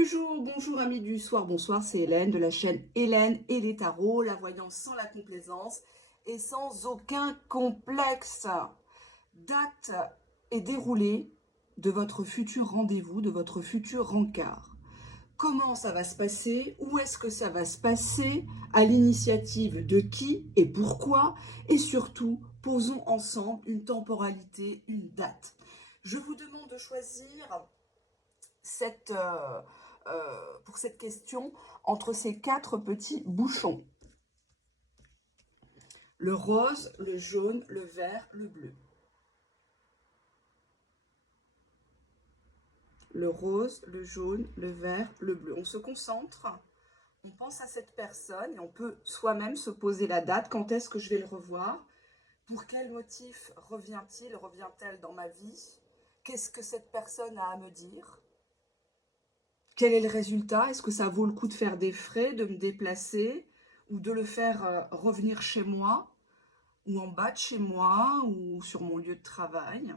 Bonjour amis du soir, bonsoir, c'est Hélène de la chaîne Hélène et les tarots, la voyance sans la complaisance et sans aucun complexe. Date et déroulé de votre futur rendez-vous, de votre futur rencard. Comment ça va se passer? Où est-ce que ça va se passer? À l'initiative de qui et pourquoi? Et surtout, posons ensemble une temporalité, une date. Je vous demande de choisir pour cette question entre ces 4 petits bouchons. Le rose, le jaune, le vert, le bleu. Le rose, le jaune, le vert, le bleu. On se concentre, on pense à cette personne et on peut soi-même se poser la date. Quand est-ce que je vais le revoir? Pour quel motif revient-il, revient-elle dans ma vie? Qu'est-ce que cette personne a à me dire? Quel est le résultat? Est-ce que ça vaut le coup de faire des frais, de me déplacer ou de le faire revenir chez moi ou en bas de chez moi ou sur mon lieu de travail?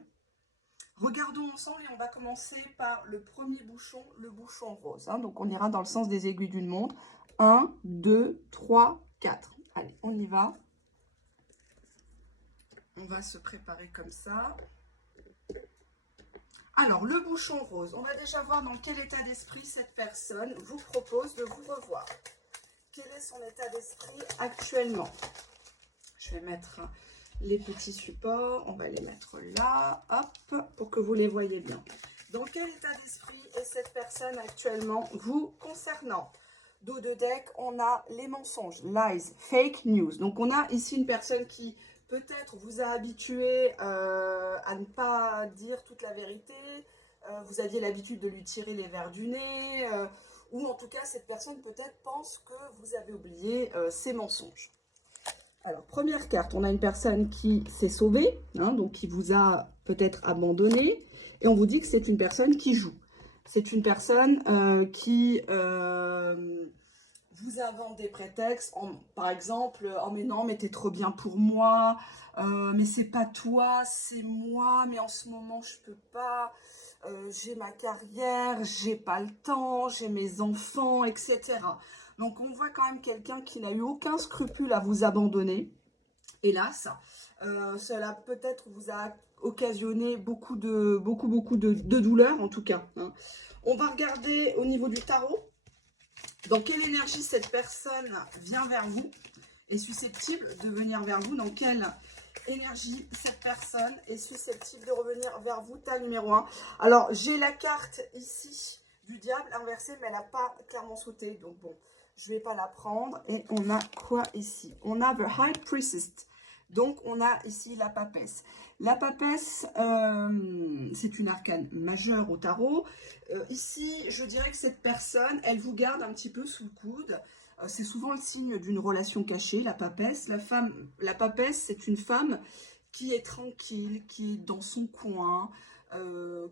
Regardons ensemble et on va commencer par le premier bouchon, le bouchon rose. Donc on ira dans le sens des aiguilles d'une montre. 1, 2, 3, 4. Allez, on y va. On va se préparer comme ça. Alors, le bouchon rose, on va déjà voir dans quel état d'esprit cette personne vous propose de vous revoir. Quel est son état d'esprit actuellement? Je vais mettre les petits supports, on va les mettre là, hop, pour que vous les voyez bien. Dans quel état d'esprit est cette personne actuellement vous concernant? Dos de deck, on a les mensonges, lies, fake news. Donc, on a ici une personne qui peut-être vous a habitué à ne pas dire toute la vérité. Vous aviez l'habitude de lui tirer les verres du nez. Ou en tout cas, cette personne peut-être pense que vous avez oublié ses mensonges. Alors, première carte, on a une personne qui s'est sauvée, donc qui vous a peut-être abandonné. Et on vous dit que c'est une personne qui joue. C'est une personne qui vous invente des prétextes, par exemple, « Oh mais non, mais t'es trop bien pour moi, mais c'est pas toi, c'est moi, mais en ce moment je peux pas, j'ai ma carrière, j'ai pas le temps, j'ai mes enfants, etc. » Donc on voit quand même quelqu'un qui n'a eu aucun scrupule à vous abandonner, hélas. Cela peut-être vous a occasionné beaucoup de douleur en tout cas. On va regarder au niveau du tarot. Dans quelle énergie cette personne vient vers vous, est susceptible de venir vers vous? Dans quelle énergie cette personne est susceptible de revenir vers vous? Tas numéro 1. Alors, j'ai la carte ici du diable inversée, mais elle n'a pas clairement sauté. Donc bon, je ne vais pas la prendre. Et on a quoi ici? On a The High Priestess. Donc, on a ici la papesse. La papesse, c'est une arcane majeure au tarot. Ici, je dirais que cette personne, elle vous garde un petit peu sous le coude. C'est souvent le signe d'une relation cachée, la papesse. La papesse, c'est une femme qui est tranquille, qui est dans son coin,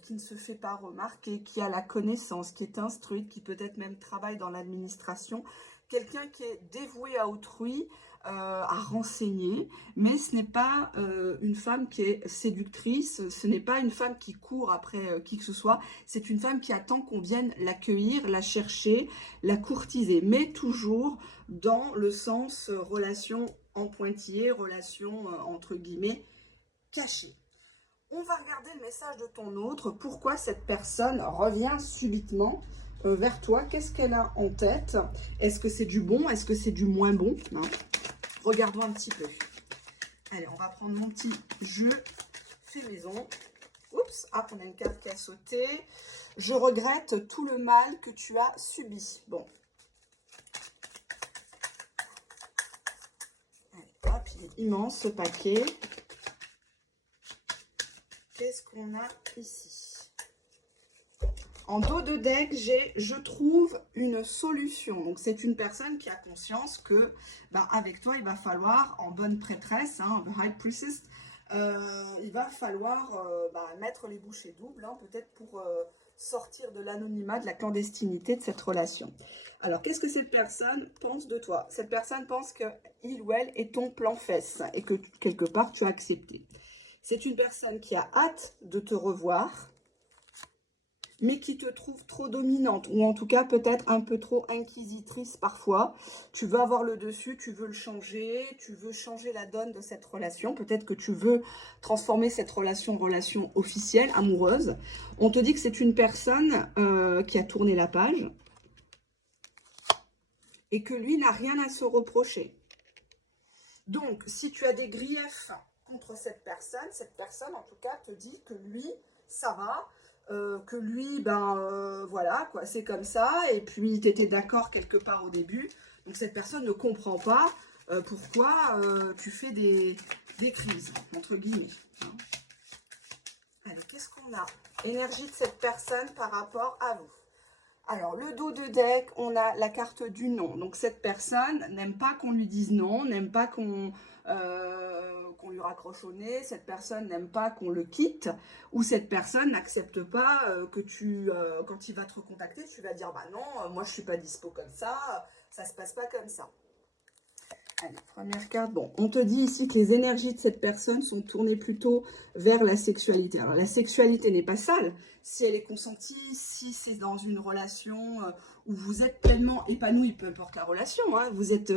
qui ne se fait pas remarquer, qui a la connaissance, qui est instruite, qui peut-être même travaille dans l'administration. Quelqu'un qui est dévoué à autrui, à renseigner, mais ce n'est pas une femme qui est séductrice, ce n'est pas une femme qui court après qui que ce soit, c'est une femme qui attend qu'on vienne l'accueillir, la chercher, la courtiser, mais toujours dans le sens relation en pointillé, relation entre guillemets cachée. On va regarder le message de ton autre. Pourquoi cette personne revient subitement vers toi? Qu'est-ce qu'elle a en tête? Est-ce que c'est du bon? Est-ce que c'est du moins bon? Regardons un petit peu. Allez, on va prendre mon petit jeu fait maison. Oups, ah, on a une carte qui a sauté. Je regrette tout le mal que tu as subi. Bon. Allez, hop, il est immense ce paquet. Qu'est-ce qu'on a ici? En dos de deck, j'ai « Je trouve une solution ». Donc, c'est une personne qui a conscience que, avec toi, il va falloir, en bonne prêtresse, the High Priestess, il va falloir mettre les bouchées doubles, peut-être pour sortir de l'anonymat, de la clandestinité de cette relation. Alors, qu'est-ce que cette personne pense de toi? Cette personne pense qu'il ou elle est ton plan fesse et que, quelque part, tu as accepté. C'est une personne qui a hâte de te revoir, mais qui te trouve trop dominante, ou en tout cas peut-être un peu trop inquisitrice parfois. Tu veux avoir le dessus, tu veux le changer, tu veux changer la donne de cette relation. Peut-être que tu veux transformer cette relation en relation officielle, amoureuse. On te dit que c'est une personne qui a tourné la page et que lui n'a rien à se reprocher. Donc, si tu as des griefs contre cette personne en tout cas te dit que lui, ça va, que lui, voilà, quoi, c'est comme ça, et puis tu étais d'accord quelque part au début, donc cette personne ne comprend pas pourquoi tu fais des crises, entre guillemets. Hein. Allez, qu'est-ce qu'on a? Énergie de cette personne par rapport à vous. Alors, le dos de deck, on a la carte du non. Donc, cette personne n'aime pas qu'on lui dise non, n'aime pas qu'on lui raccroche au nez, cette personne n'aime pas qu'on le quitte, ou cette personne n'accepte pas quand il va te recontacter, tu vas dire, bah non, moi je suis pas dispo comme ça se passe pas comme ça. Allez, première carte. Bon, on te dit ici que les énergies de cette personne sont tournées plutôt vers la sexualité. Alors, la sexualité n'est pas sale si elle est consentie, si c'est dans une relation où vous êtes pleinement épanoui, peu importe la relation. Hein, vous êtes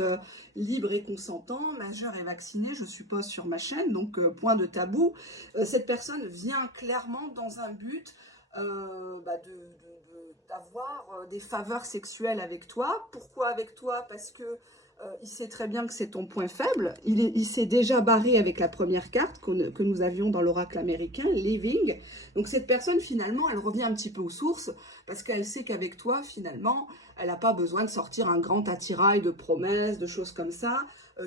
libre et consentant, majeur et vacciné, je suppose, sur ma chaîne, donc point de tabou. Cette personne vient clairement dans un but d'avoir des faveurs sexuelles avec toi. Pourquoi avec toi? Parce que il sait très bien que c'est ton point faible. Il s'est déjà barré avec la première carte que nous avions dans l'oracle américain, Living. Donc cette personne, finalement, elle revient un petit peu aux sources parce qu'elle sait qu'avec toi, finalement, elle n'a pas besoin de sortir un grand attirail de promesses, de choses comme ça.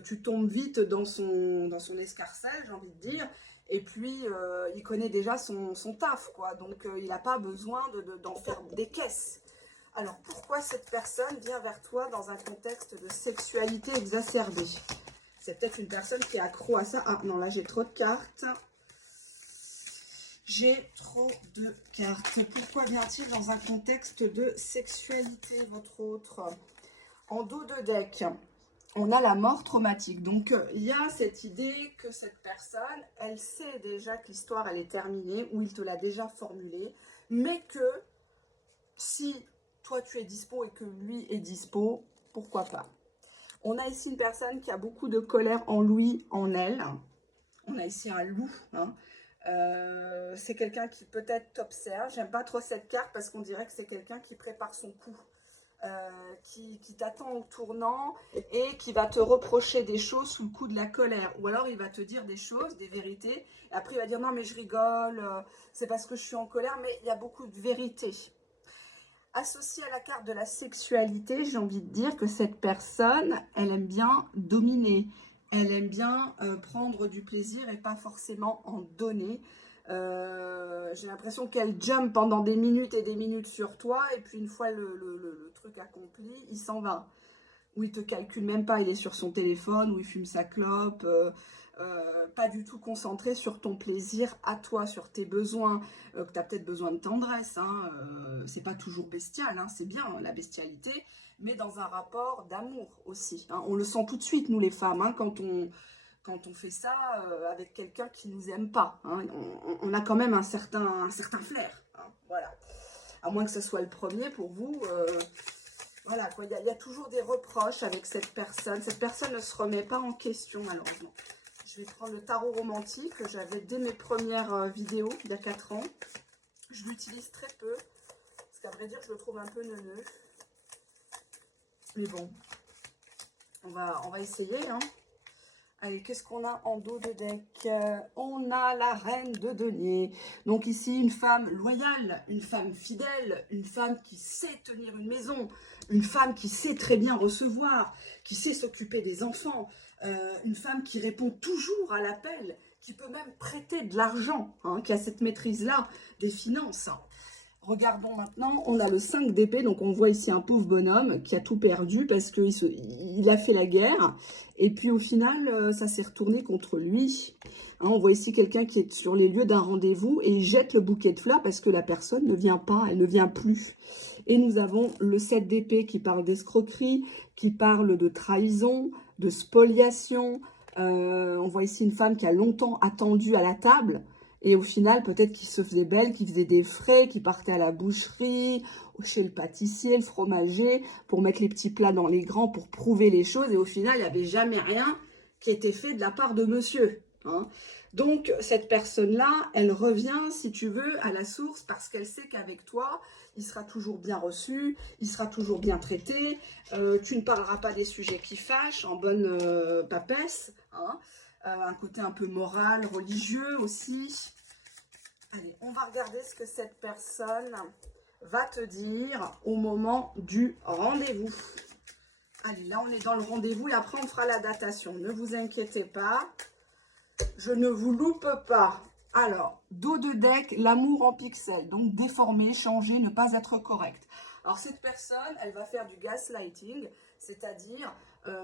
Tu tombes vite dans son escarcelle, j'ai envie de dire. Et puis, il connaît déjà son taf, quoi. Donc, il n'a pas besoin d'en faire des caisses. Alors, pourquoi cette personne vient vers toi dans un contexte de sexualité exacerbée? C'est peut-être une personne qui est accro à ça. Ah non, là, j'ai trop de cartes. J'ai trop de cartes. Pourquoi vient-il dans un contexte de sexualité, votre autre? En dos de deck, on a la mort traumatique. Donc, il y a cette idée que cette personne, elle sait déjà que l'histoire, elle est terminée, ou il te l'a déjà formulée, mais que si toi tu es dispo et que lui est dispo, pourquoi pas. On a ici une personne qui a beaucoup de colère en lui, en elle. On a ici un loup. Hein. C'est quelqu'un qui peut-être t'observe. J'aime pas trop cette carte parce qu'on dirait que c'est quelqu'un qui prépare son coup. Qui t'attend au tournant et qui va te reprocher des choses sous le coup de la colère. Ou alors il va te dire des choses, des vérités. Et après il va dire non mais je rigole, c'est parce que je suis en colère. Mais il y a beaucoup de vérité. Associé à la carte de la sexualité, j'ai envie de dire que cette personne, elle aime bien dominer. Elle aime bien prendre du plaisir et pas forcément en donner. J'ai l'impression qu'elle jump pendant des minutes et des minutes sur toi. Et puis une fois le truc accompli, il s'en va. Ou il te calcule même pas, il est sur son téléphone, ou il fume sa clope. Pas du tout concentré sur ton plaisir à toi, sur tes besoins, que tu as peut-être besoin de tendresse, hein, c'est pas toujours bestial, hein, c'est bien hein, la bestialité, mais dans un rapport d'amour aussi. Hein, on le sent tout de suite, nous les femmes, hein, quand on fait ça avec quelqu'un qui nous aime pas. Hein, on a quand même un certain flair. Hein, voilà. À moins que ce soit le premier pour vous. Voilà, quoi. Il y a toujours des reproches avec cette personne. Cette personne ne se remet pas en question, malheureusement. Je vais prendre le tarot romantique que j'avais dès mes premières vidéos, il y a 4 ans. Je l'utilise très peu, parce qu'à vrai dire, je le trouve un peu neuneux. Mais bon, on va essayer. Hein. Allez, qu'est-ce qu'on a en dos de deck? On a la reine de denier. Donc ici, une femme loyale, une femme fidèle, une femme qui sait tenir une maison, une femme qui sait très bien recevoir, qui sait s'occuper des enfants, une femme qui répond toujours à l'appel, qui peut même prêter de l'argent, hein, qui a cette maîtrise-là des finances. Regardons maintenant, on a le 5 d'épée, donc on voit ici un pauvre bonhomme qui a tout perdu parce qu'il a fait la guerre. Et puis au final, ça s'est retourné contre lui. Hein, on voit ici quelqu'un qui est sur les lieux d'un rendez-vous et il jette le bouquet de fleurs parce que la personne ne vient pas, elle ne vient plus. Et nous avons le 7 d'épée qui parle d'escroquerie, qui parle de trahison, de spoliation. On voit ici une femme qui a longtemps attendu à la table Et au final, peut-être qu'il se faisait belle, qu'il faisait des frais, qu'il partait à la boucherie, chez le pâtissier, le fromager, pour mettre les petits plats dans les grands, pour prouver les choses. Et au final, il n'y avait jamais rien qui était fait de la part de monsieur. Hein. Donc, cette personne-là, elle revient, si tu veux, à la source parce qu'elle sait qu'avec toi, il sera toujours bien reçu, il sera toujours bien traité. Tu ne parleras pas des sujets qui fâchent, en bonne papesse. Hein. Un côté un peu moral, religieux aussi. Allez, on va regarder ce que cette personne va te dire au moment du rendez-vous. Allez, là, on est dans le rendez-vous et après, on fera la datation. Ne vous inquiétez pas. Je ne vous loupe pas. Alors, dos de deck, l'amour en pixels. Donc, déformé, changer, ne pas être correct. Alors, cette personne, elle va faire du gaslighting, c'est-à-dire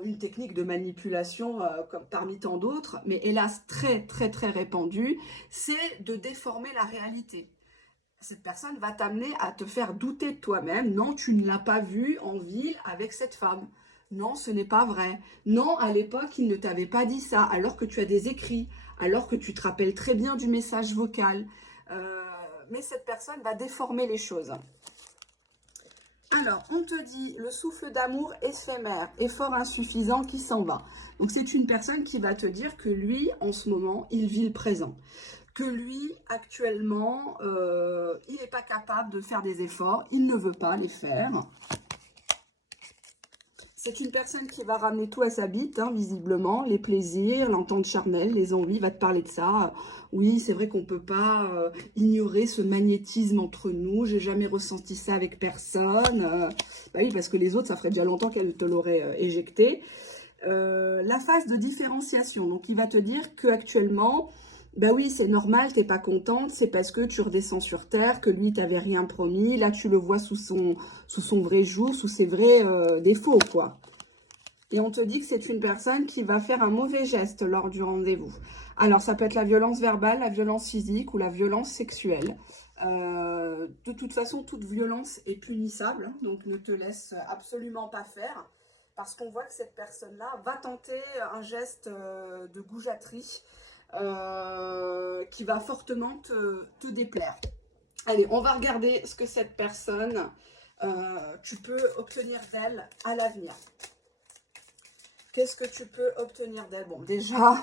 une technique de manipulation comme parmi tant d'autres, mais hélas très, très, très répandue, c'est de déformer la réalité. Cette personne va t'amener à te faire douter de toi-même. Non, tu ne l'as pas vu en ville avec cette femme. Non, ce n'est pas vrai. Non, à l'époque, il ne t'avait pas dit ça, alors que tu as des écrits, alors que tu te rappelles très bien du message vocal. Mais cette personne va déformer les choses. Alors, on te dit le souffle d'amour éphémère, effort insuffisant qui s'en va. Donc, c'est une personne qui va te dire que lui, en ce moment, il vit le présent. Que lui, actuellement, il n'est pas capable de faire des efforts, il ne veut pas les faire. C'est une personne qui va ramener tout à sa bite, hein, visiblement, les plaisirs, l'entente charnelle, les envies, va te parler de ça. Oui, c'est vrai qu'on ne peut pas ignorer ce magnétisme entre nous, j'ai jamais ressenti ça avec personne. Bah oui, parce que les autres, ça ferait déjà longtemps qu'elles te l'auraient éjecté. La phase de différenciation, donc il va te dire qu'actuellement, bah oui, c'est normal, t'es pas contente, c'est parce que tu redescends sur terre, que lui t'avait rien promis, là tu le vois sous son vrai jour, sous ses vrais défauts, quoi. Et on te dit que c'est une personne qui va faire un mauvais geste lors du rendez-vous. Alors, ça peut être la violence verbale, la violence physique ou la violence sexuelle. De toute façon, toute violence est punissable, hein, donc ne te laisse absolument pas faire, parce qu'on voit que cette personne-là va tenter un geste de goujaterie qui va fortement te déplaire. Allez, on va regarder ce que cette personne, tu peux obtenir d'elle à l'avenir. Qu'est-ce que tu peux obtenir d'elle? Bon, déjà,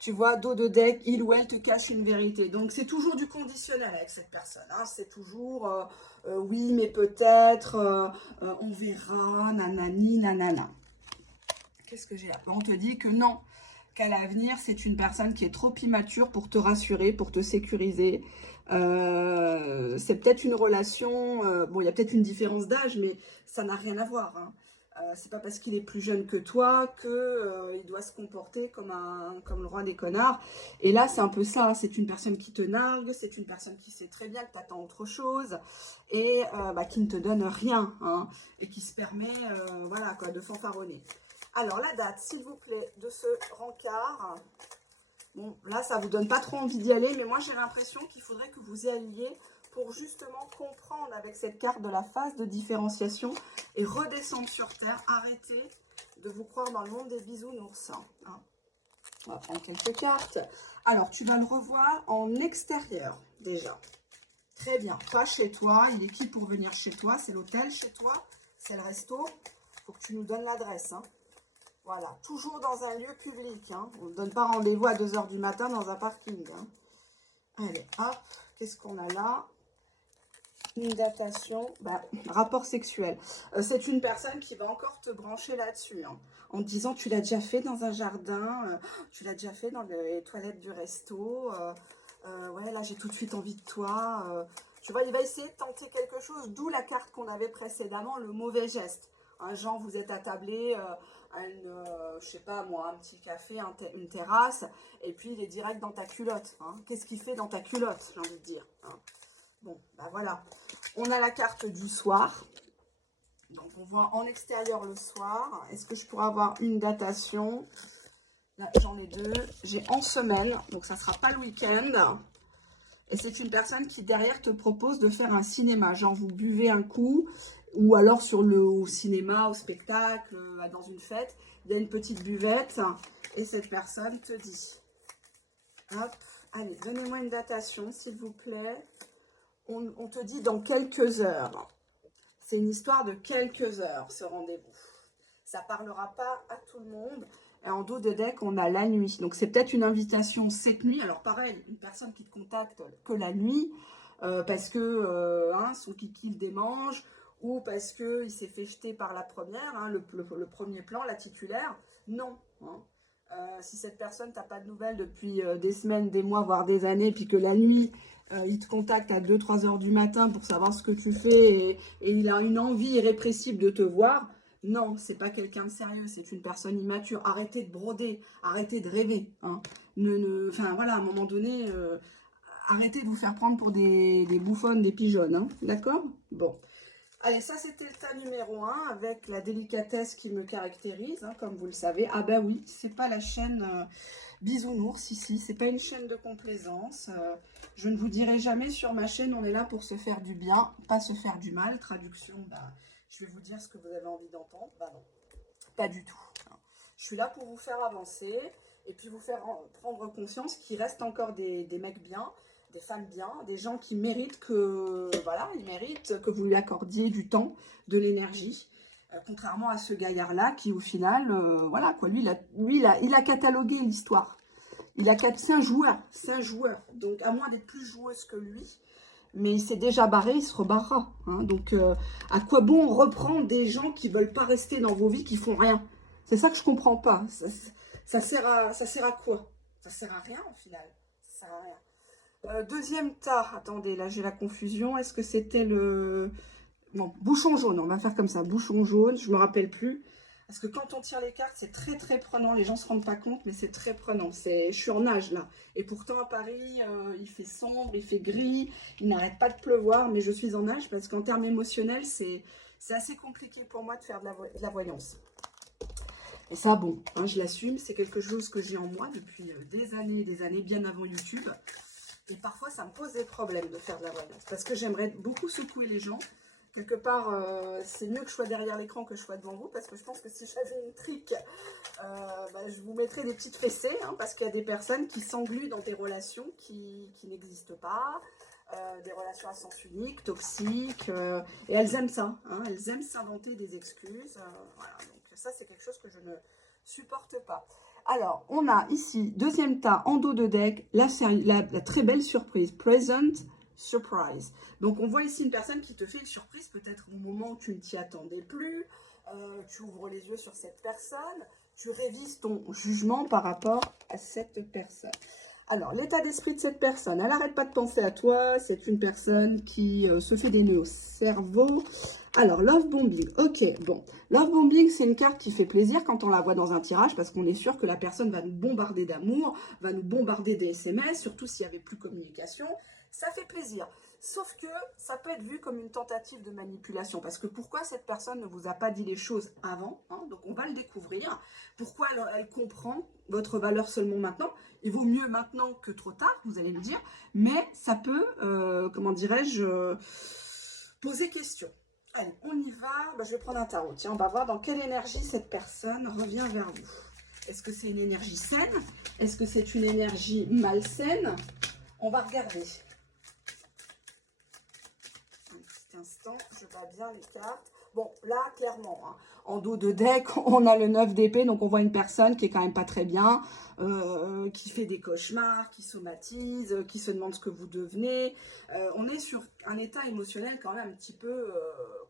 tu vois, dos de deck, il ou elle te cache une vérité. Donc, c'est toujours du conditionnel avec cette personne. Hein. C'est toujours, oui, mais peut-être, on verra, nanani, nanana. Qu'est-ce que j'ai là? On te dit que non, qu'à l'avenir, c'est une personne qui est trop immature pour te rassurer, pour te sécuriser. C'est peut-être une relation, bon, il y a peut-être une différence d'âge, mais ça n'a rien à voir. Hein. C'est pas parce qu'il est plus jeune que toi qu'il doit se comporter comme le roi des connards. Et là, c'est un peu ça. C'est une personne qui te nargue, c'est une personne qui sait très bien que tu attends autre chose et qui ne te donne rien, hein, et qui se permet voilà, quoi, de fanfaronner. Alors, la date, s'il vous plaît, de ce rencard. Bon, là, ça ne vous donne pas trop envie d'y aller, mais moi, j'ai l'impression qu'il faudrait que vous y alliez pour justement comprendre avec cette carte de la phase de différenciation et redescendre sur Terre. Arrêtez de vous croire dans le monde des bisounours. Hein. On va prendre quelques cartes. Alors, tu vas le revoir en extérieur, déjà. Très bien. Pas chez toi. Il est qui pour venir chez toi? C'est l'hôtel chez toi? C'est le resto? Il faut que tu nous donnes l'adresse, hein. Voilà, toujours dans un lieu public. Hein. On ne donne pas rendez-vous à 2 h du matin dans un parking. Hein. Allez, hop, qu'est-ce qu'on a là? Une datation, rapport sexuel. C'est une personne qui va encore te brancher là-dessus. Hein, en te disant, tu l'as déjà fait dans un jardin, tu l'as déjà fait dans les toilettes du resto. Ouais, là, j'ai tout de suite envie de toi. Tu vois, il va essayer de tenter quelque chose, d'où la carte qu'on avait précédemment, le mauvais geste. Hein, genre, vous êtes attablé à je sais pas moi, un petit café, une terrasse, et puis il est direct dans ta culotte. Hein. Qu'est-ce qu'il fait dans ta culotte, j'ai envie de dire. Hein. Bon, voilà. On a la carte du soir. Donc, on voit en extérieur le soir. Est-ce que je pourrais avoir une datation? Là, j'en ai 2. J'ai en semaine, donc ça ne sera pas le week-end. Et c'est une personne qui, derrière, te propose de faire un cinéma. Genre, vous buvez un coup, ou alors au cinéma, au spectacle, dans une fête, il y a une petite buvette. Et cette personne te dit, hop, Allez, donnez-moi une datation, s'il vous plaît. On te dit dans quelques heures. C'est une histoire de quelques heures, ce rendez-vous. Ça ne parlera pas à tout le monde. Et en dos de deck, on a la nuit. Donc, c'est peut-être une invitation cette nuit. Alors, pareil, une personne qui te contacte que la nuit, parce que son kiki le démange, ou parce qu'il s'est fait jeter par la première, hein, le premier plan, la titulaire. Non. Hein. Si cette personne, tu n'as pas de nouvelles depuis des semaines, des mois, voire des années, puis que la nuit, il te contacte à 2-3 heures du matin pour savoir ce que tu fais et il a une envie irrépressible de te voir, non, c'est pas quelqu'un de sérieux, c'est une personne immature. Arrêtez de broder, arrêtez de rêver. Hein. Enfin, voilà, à un moment donné, arrêtez de vous faire prendre pour des bouffonnes, des pigeonnes. Hein. D'accord? Bon. Allez, ça c'était le tas numéro 1 avec la délicatesse qui me caractérise, hein, comme vous le savez. Ah ben oui, c'est pas la chaîne Bisounours ici, c'est pas une chaîne de complaisance. Je ne vous dirai jamais sur ma chaîne, on est là pour se faire du bien, pas se faire du mal. Traduction, bah, je vais vous dire ce que vous avez envie d'entendre. Bah non, pas du tout. Je suis là pour vous faire avancer et puis vous faire prendre conscience qu'il reste encore des mecs bien, des femmes bien, des gens qui méritent que, voilà, ils méritent que vous lui accordiez du temps, de l'énergie. Contrairement à ce gaillard-là qui, au final, voilà, quoi, lui, il a catalogué l'histoire. C'est un joueur, c'est un joueur. Donc, à moins d'être plus joueuse que lui, mais il s'est déjà barré, il se rebarrera. Hein. Donc, à quoi bon reprendre des gens qui ne veulent pas rester dans vos vies, qui font rien? C'est ça que je comprends pas. Ça sert à quoi? Ça sert à rien, au final. Ça sert à rien. Deuxième tas, attendez, là j'ai la confusion. Est-ce que c'était le... Bon, bouchon jaune, on va faire comme ça, bouchon jaune, je me rappelle plus. Parce que quand on tire les cartes, c'est très très prenant. Les gens ne se rendent pas compte, mais c'est très prenant. Je suis en nage là. Et pourtant à Paris, il fait sombre, il fait gris, il n'arrête pas de pleuvoir, mais je suis en nage parce qu'en termes émotionnels, c'est assez compliqué pour moi de faire de la voyance. Et ça, bon, hein, je l'assume, c'est quelque chose que j'ai en moi depuis des années, bien avant YouTube. Et parfois, ça me pose des problèmes de faire de la voyance. Parce que j'aimerais beaucoup secouer les gens. Quelque part, c'est mieux que je sois derrière l'écran que je sois devant vous. Parce que je pense que si j'avais une trick, bah, je vous mettrais des petites fessées. Hein, parce qu'il y a des personnes qui s'engluent dans des relations qui n'existent pas. Des relations à sens unique, toxiques. Et elles aiment ça. Hein, elles aiment s'inventer des excuses. Voilà, donc ça, c'est quelque chose que je ne supporte pas. Alors, on a ici, deuxième tas, en dos de deck, la très belle surprise, Present Surprise. Donc, on voit ici une personne qui te fait une surprise, peut-être au moment où tu ne t'y attendais plus. Tu ouvres les yeux sur cette personne, tu révises ton jugement par rapport à cette personne. Alors, l'état d'esprit de cette personne, elle n'arrête pas de penser à toi. C'est une personne qui se fait des nœuds au cerveau. Alors, Love Bombing, ok, bon. Love Bombing, c'est une carte qui fait plaisir quand on la voit dans un tirage parce qu'on est sûr que la personne va nous bombarder d'amour, va nous bombarder des SMS, surtout s'il n'y avait plus communication. Ça fait plaisir. Sauf que ça peut être vu comme une tentative de manipulation. Parce que pourquoi cette personne ne vous a pas dit les choses avant, hein? Donc, on va le découvrir. Pourquoi elle comprend votre valeur seulement maintenant? Il vaut mieux maintenant que trop tard, vous allez me dire. Mais ça peut, comment dirais-je, poser question. Allez, on y va. Bah, je vais prendre un tarot. Tiens, on va voir dans quelle énergie cette personne revient vers vous. Est-ce que c'est une énergie saine? Est-ce que c'est une énergie malsaine? On va regarder. Un petit instant, je bats bien les cartes. Bon, là, clairement, hein, en dos de deck, on a le 9 d'épée. Donc, on voit une personne qui est quand même pas très bien, qui fait des cauchemars, qui somatise, qui se demande ce que vous devenez. On est sur un état émotionnel quand même un petit peu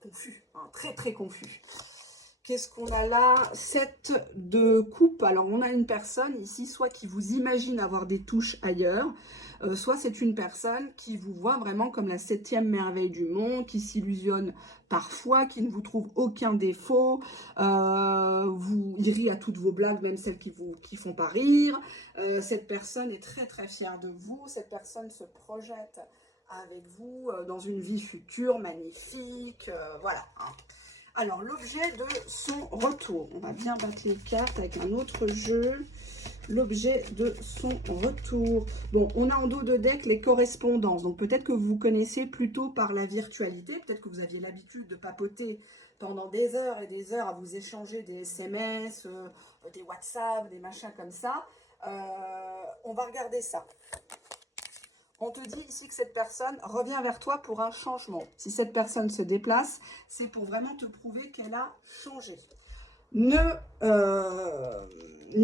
confus, hein, très, très confus. Qu'est-ce qu'on a là? 7 de coupe. Alors, on a une personne ici, soit qui vous imagine avoir des touches ailleurs, soit c'est une personne qui vous voit vraiment comme la 7e merveille du monde, qui s'illusionne parfois, qui ne vous trouve aucun défaut, il rit à toutes vos blagues, même celles qui font pas rire. Cette personne est très très fière de vous, cette personne se projette avec vous dans une vie future magnifique, voilà. Hein. Alors, l'objet de son retour. On va bien battre les cartes avec un autre jeu. L'objet de son retour. Bon, on a en dos de deck les correspondances. Donc, peut-être que vous vous connaissez plutôt par la virtualité. Peut-être que vous aviez l'habitude de papoter pendant des heures et des heures à vous échanger des SMS, des WhatsApp, des machins comme ça. On va regarder ça. On te dit ici que cette personne revient vers toi pour un changement. Si cette personne se déplace, c'est pour vraiment te prouver qu'elle a changé. N'y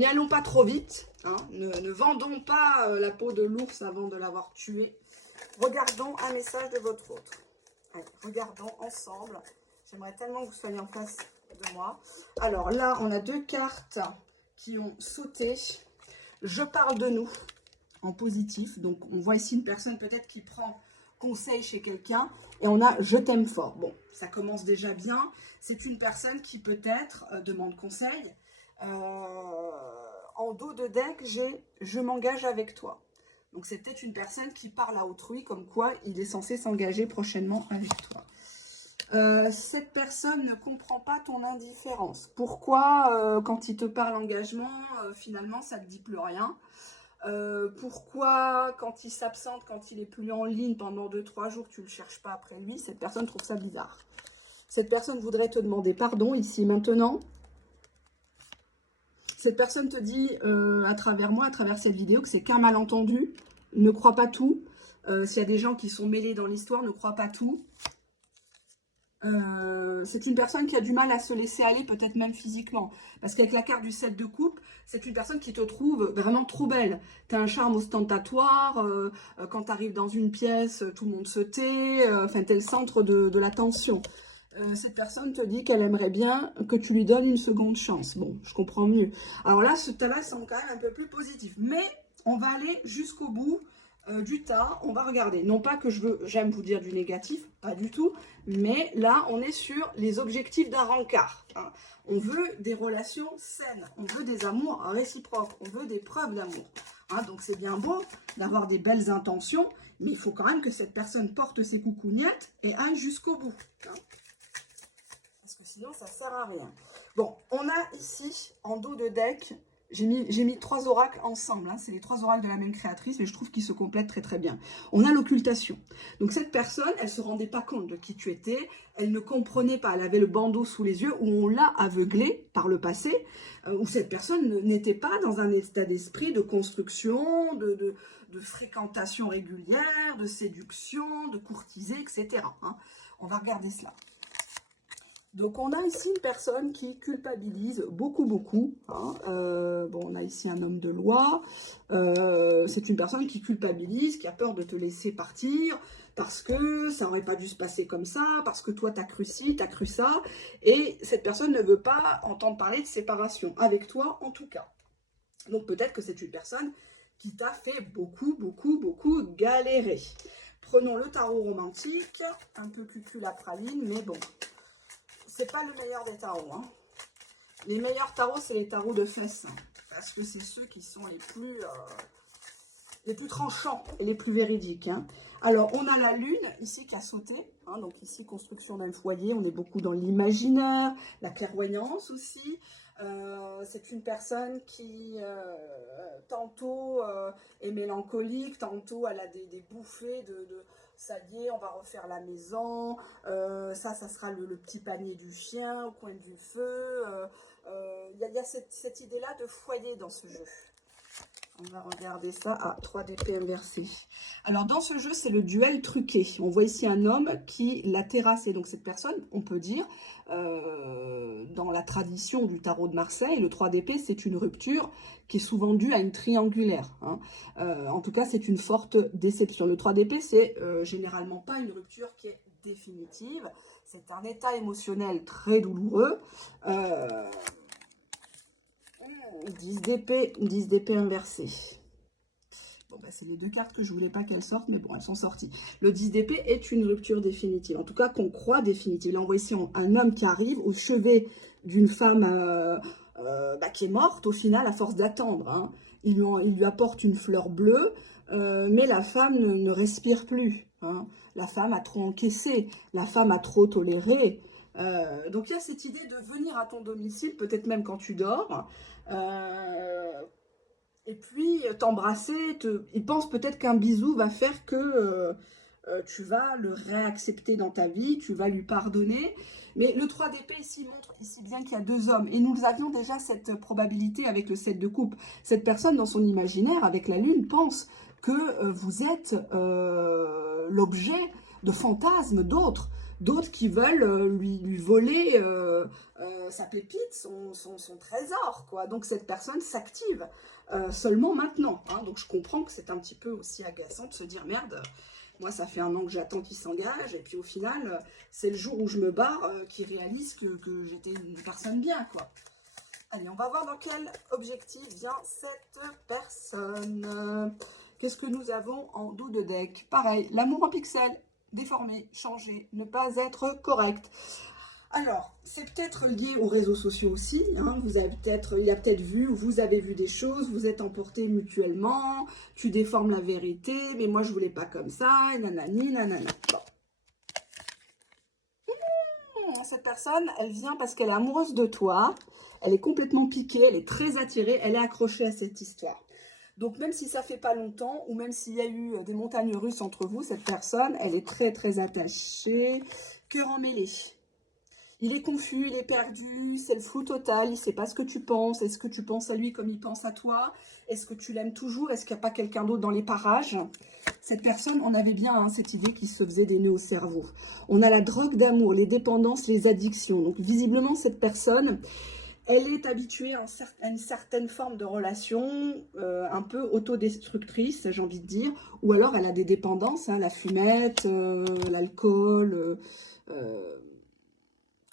allons pas trop vite, hein, ne vendons pas la peau de l'ours avant de l'avoir tué. Regardons un message de votre autre. Allez, regardons ensemble. J'aimerais tellement que vous soyez en face de moi. Alors là, on a 2 cartes qui ont sauté. Je parle de nous en positif. Donc, on voit ici une personne peut-être qui prend conseil chez quelqu'un. Et on a « je t'aime fort ». Bon, ça commence déjà bien. C'est une personne qui peut-être demande conseil. En dos de deck, j'ai « je m'engage avec toi ». Donc, c'est peut-être une personne qui parle à autrui, comme quoi il est censé s'engager prochainement avec toi. Cette personne ne comprend pas ton indifférence. Pourquoi, quand il te parle engagement, finalement, ça ne te dit plus rien? Pourquoi, quand il s'absente, quand il est plus en ligne pendant 2-3 jours, tu ne le cherches pas après lui? Cette personne trouve ça bizarre. Cette personne voudrait te demander pardon, ici, maintenant. Cette personne te dit, à travers moi, à travers cette vidéo, que c'est qu'un malentendu. Ne crois pas tout. S'il y a des gens qui sont mêlés dans l'histoire, ne crois pas tout. C'est une personne qui a du mal à se laisser aller, peut-être même physiquement. Parce qu'avec la carte du 7 de coupe, c'est une personne qui te trouve vraiment trop belle. Tu as un charme ostentatoire, quand tu arrives dans une pièce, tout le monde se tait, enfin, tu es le centre de l'attention. Cette personne te dit qu'elle aimerait bien que tu lui donnes une seconde chance. Bon, je comprends mieux. Alors là, ce tas-là semble quand même un peu plus positif. Mais on va aller jusqu'au bout du tas. On va regarder. Non pas que j'aime vous dire du négatif, pas du tout. Mais là, on est sur les objectifs d'un rencard. Hein. On veut des relations saines. On veut des amours réciproques. On veut des preuves d'amour. Hein, donc c'est bien beau d'avoir des belles intentions. Mais il faut quand même que cette personne porte ses coucougnettes et aille jusqu'au bout. Hein. Parce que sinon, ça ne sert à rien. Bon, on a ici, en dos de deck, j'ai mis 3 oracles ensemble. Hein. C'est les 3 oracles de la même créatrice, mais je trouve qu'ils se complètent très très bien. On a l'occultation. Donc cette personne, elle ne se rendait pas compte de qui tu étais. Elle ne comprenait pas. Elle avait le bandeau sous les yeux, où on l'a aveuglée par le passé, où cette personne n'était pas dans un état d'esprit de construction, de fréquentation régulière, de séduction, de courtiser, etc. Hein. On va regarder cela. Donc, on a ici une personne qui culpabilise beaucoup, beaucoup. Hein. Bon, on a ici un homme de loi. C'est une personne qui culpabilise, qui a peur de te laisser partir parce que ça n'aurait pas dû se passer comme ça, parce que toi, tu as cru ci, tu as cru ça. Et cette personne ne veut pas entendre parler de séparation, avec toi en tout cas. Donc, peut-être que c'est une personne qui t'a fait beaucoup, beaucoup, beaucoup galérer. Prenons le tarot romantique, un peu cucu la praline, mais bon... C'est pas le meilleur des tarots. Hein. Les meilleurs tarots, c'est les tarots de fesses. Hein, parce que c'est ceux qui sont les plus tranchants et les plus véridiques. Hein. Alors, on a la lune ici qui a sauté. Hein, donc ici, construction d'un foyer. On est beaucoup dans l'imaginaire, la clairvoyance aussi. C'est une personne qui, tantôt, est mélancolique, tantôt, elle a des bouffées ça y est, on va refaire la maison, ça sera le petit panier du chien au coin du feu. Il y a cette idée-là de foyer dans ce jeu. On va regarder ça. Ah, 3 d'épée inversées. Alors, dans ce jeu, c'est le duel truqué. On voit ici un homme qui l'a terrassé. Donc, cette personne, on peut dire, dans la tradition du tarot de Marseille, le 3 d'épée, c'est une rupture qui est souvent due à une triangulaire. Hein. En tout cas, c'est une forte déception. Le 3 d'épée, c'est généralement pas une rupture qui est définitive. C'est un état émotionnel très douloureux. 10 d'épée inversée. Bon, bah, c'est les 2 cartes que je voulais pas qu'elles sortent, mais bon, elles sont sorties. Le 10 d'épée est une rupture définitive, en tout cas qu'on croit définitive. Là, on voit ici un homme qui arrive au chevet d'une femme qui est morte, au final, à force d'attendre. Hein. Il lui apporte une fleur bleue, mais la femme ne respire plus. Hein. La femme a trop encaissé, la femme a trop toléré. Donc, il y a cette idée de venir à ton domicile, peut-être même quand tu dors, et puis t'embrasser. Il pense peut-être qu'un bisou va faire que tu vas le réaccepter dans ta vie, tu vas lui pardonner. Mais le 3 d'épée ici montre ici bien qu'il y a deux hommes. Et nous avions déjà cette probabilité avec le 7 de coupe. Cette personne, dans son imaginaire, avec la lune, pense que vous êtes l'objet de fantasmes d'autres. D'autres qui veulent lui voler sa pépite, son trésor, quoi. Donc cette personne s'active seulement maintenant. Hein. Donc je comprends que c'est un petit peu aussi agaçant de se dire, merde, moi ça fait un an que j'attends qu'il s'engage, et puis au final, c'est le jour où je me barre qu'il réalise que j'étais une personne bien, quoi. Allez, on va voir dans quel objectif vient cette personne. Qu'est-ce que nous avons en dos de deck? Pareil, l'amour en pixel, déformé, changer, ne pas être correct. Alors, c'est peut-être lié aux réseaux sociaux aussi. Hein. Vous avez il a peut-être vu, ou vous avez vu des choses, vous êtes emportés mutuellement, tu déformes la vérité, mais moi je voulais pas comme ça, et nanani, nanana. Bon. Cette personne, elle vient parce qu'elle est amoureuse de toi, elle est complètement piquée, elle est très attirée, elle est accrochée à cette histoire. Donc même si ça fait pas longtemps, ou même s'il y a eu des montagnes russes entre vous, cette personne, elle est très très attachée, cœur emmêlé. Il est confus, il est perdu, c'est le flou total, il ne sait pas ce que tu penses. Est-ce que tu penses à lui comme il pense à toi? Est-ce que tu l'aimes toujours? Est-ce qu'il n'y a pas quelqu'un d'autre dans les parages? Cette personne, on avait bien hein, cette idée qui se faisait des nœuds au cerveau. On a la drogue d'amour, les dépendances, les addictions. Donc visiblement, cette personne, elle est habituée à une certaine forme de relation, un peu autodestructrice, j'ai envie de dire. Ou alors, elle a des dépendances, hein, la fumette, l'alcool...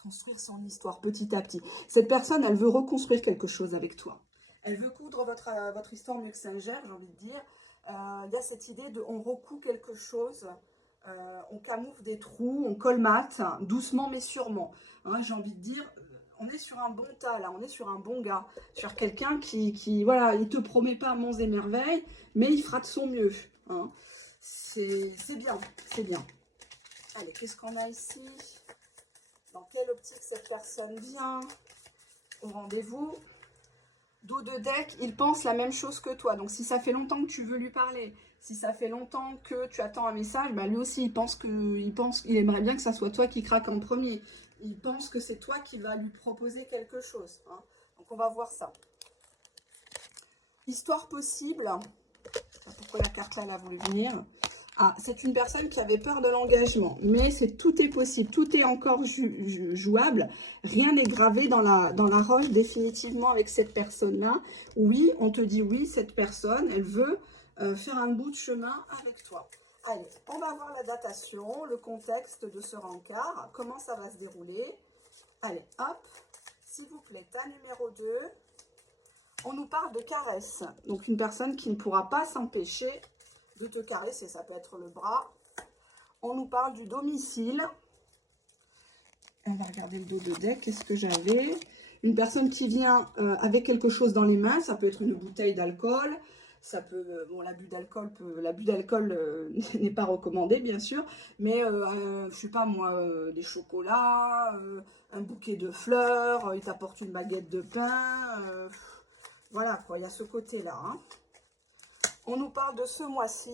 construire son histoire petit à petit. Cette personne, elle veut reconstruire quelque chose avec toi. Elle veut coudre votre histoire mieux que Saint-Ger, j'ai envie de dire. Il y a cette idée de on recoue quelque chose, on camoufle des trous, on colmate, doucement mais sûrement. Hein, j'ai envie de dire, on est sur un bon tas là, on est sur un bon gars, sur quelqu'un voilà, il te promet pas monts et merveilles, mais il fera de son mieux. Hein. C'est bien, c'est bien. Allez, qu'est-ce qu'on a ici? Dans quelle optique cette personne vient au rendez-vous? Dos de deck, il pense la même chose que toi. Donc si ça fait longtemps que tu veux lui parler, si ça fait longtemps que tu attends un message, bah lui aussi il aimerait bien que ça soit toi qui craque en premier. Il pense que c'est toi qui vas lui proposer quelque chose. Hein. Donc on va voir ça. Histoire possible. Je ne sais pas pourquoi la carte là elle a voulu venir. Ah, c'est une personne qui avait peur de l'engagement, mais tout est possible, tout est encore jouable, rien n'est gravé dans la roche définitivement avec cette personne-là. Oui, on te dit oui, cette personne, elle veut faire un bout de chemin avec toi. Allez, on va voir la datation, le contexte de ce rencard, comment ça va se dérouler. Allez, hop, s'il vous plaît, ta numéro 2. On nous parle de caresse, donc une personne qui ne pourra pas s'empêcher de te caresser, ça peut être le bras. On nous parle du domicile. On va regarder le dos de deck. Qu'est-ce que j'avais? Une personne qui vient avec quelque chose dans les mains. Ça peut être une bouteille d'alcool. Ça peut, bon, l'abus d'alcool n'est pas recommandé, bien sûr. Mais, je sais pas moi, des chocolats, un bouquet de fleurs. Il t'apporte une baguette de pain. Voilà, quoi. Il y a ce côté-là. Hein. On nous parle de ce mois-ci,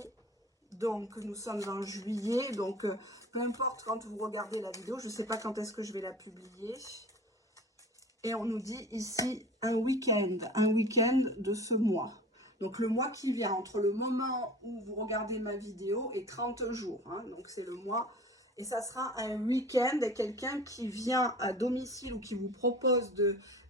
donc nous sommes en juillet, donc peu importe quand vous regardez la vidéo, je ne sais pas quand est-ce que je vais la publier. Et on nous dit ici un week-end de ce mois. Donc le mois qui vient, entre le moment où vous regardez ma vidéo et 30 jours, hein, donc c'est le mois. Et ça sera un week-end et quelqu'un qui vient à domicile ou qui vous propose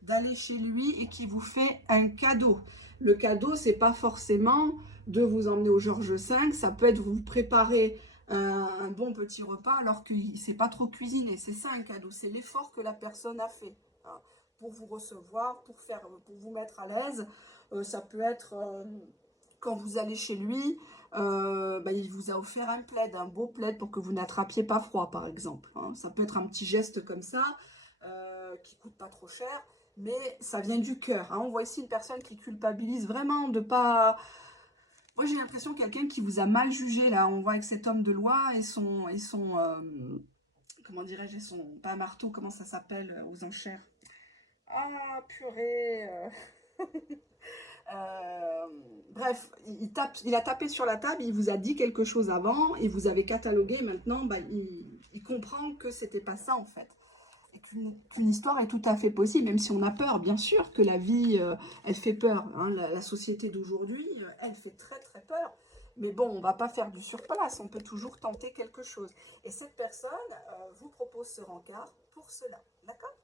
d'aller chez lui et qui vous fait un cadeau. Le cadeau, c'est pas forcément de vous emmener au Georges V, ça peut être vous préparer un bon petit repas alors qu'il ne sait pas trop cuisiner. C'est ça un cadeau, c'est l'effort que la personne a fait hein, pour vous recevoir, pour vous mettre à l'aise. Ça peut être quand vous allez chez lui, il vous a offert un plaid, un beau plaid pour que vous n'attrapiez pas froid par exemple. Hein. Ça peut être un petit geste comme ça qui coûte pas trop cher. Mais ça vient du cœur. Hein. On voit ici une personne qui culpabilise vraiment de pas... Moi, j'ai l'impression quelqu'un qui vous a mal jugé, là. On voit avec cet homme de loi et son comment dirais-je, son... Pas marteau, comment ça s'appelle aux enchères? Ah, purée Bref, il a tapé sur la table, il vous a dit quelque chose avant, et vous avez catalogué, maintenant, bah, il comprend que c'était pas ça en fait. Et qu'une histoire est tout à fait possible, même si on a peur, bien sûr que la vie, elle fait peur. Hein, la société d'aujourd'hui, elle fait très très peur. Mais bon, on ne va pas faire du surplace, on peut toujours tenter quelque chose. Et cette personne vous propose ce rencard pour cela, d'accord?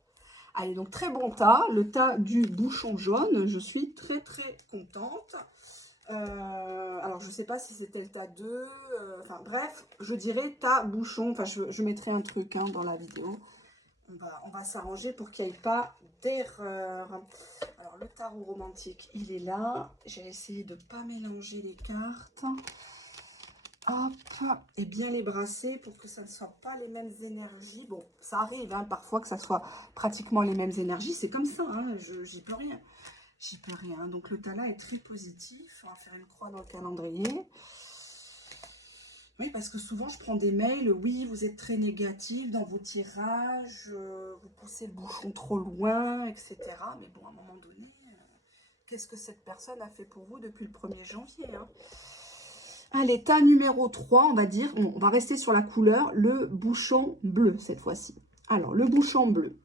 Allez, donc très bon tas, le tas du bouchon jaune, je suis très très contente. Alors, je ne sais pas si c'était le tas 2, enfin bref, je dirais tas bouchon, enfin je mettrai un truc hein, dans la vidéo. On va s'arranger pour qu'il n'y ait pas d'erreur. Alors, le tarot romantique, il est là. J'ai essayé de ne pas mélanger les cartes. Hop, et bien les brasser pour que ça ne soit pas les mêmes énergies. Bon, ça arrive hein, parfois que ça soit pratiquement les mêmes énergies. C'est comme ça, hein, j'y peux rien. J'y peux rien. Donc, le tas là est très positif. On va faire une croix dans le calendrier. Oui, parce que souvent, je prends des mails, oui, vous êtes très négatif dans vos tirages, vous poussez le bouchon trop loin, etc. Mais bon, à un moment donné, qu'est-ce que cette personne a fait pour vous depuis le 1er janvier hein? Allez, tas numéro 3, on va dire, on va rester sur la couleur, le bouchon bleu cette fois-ci. Alors, le bouchon bleu.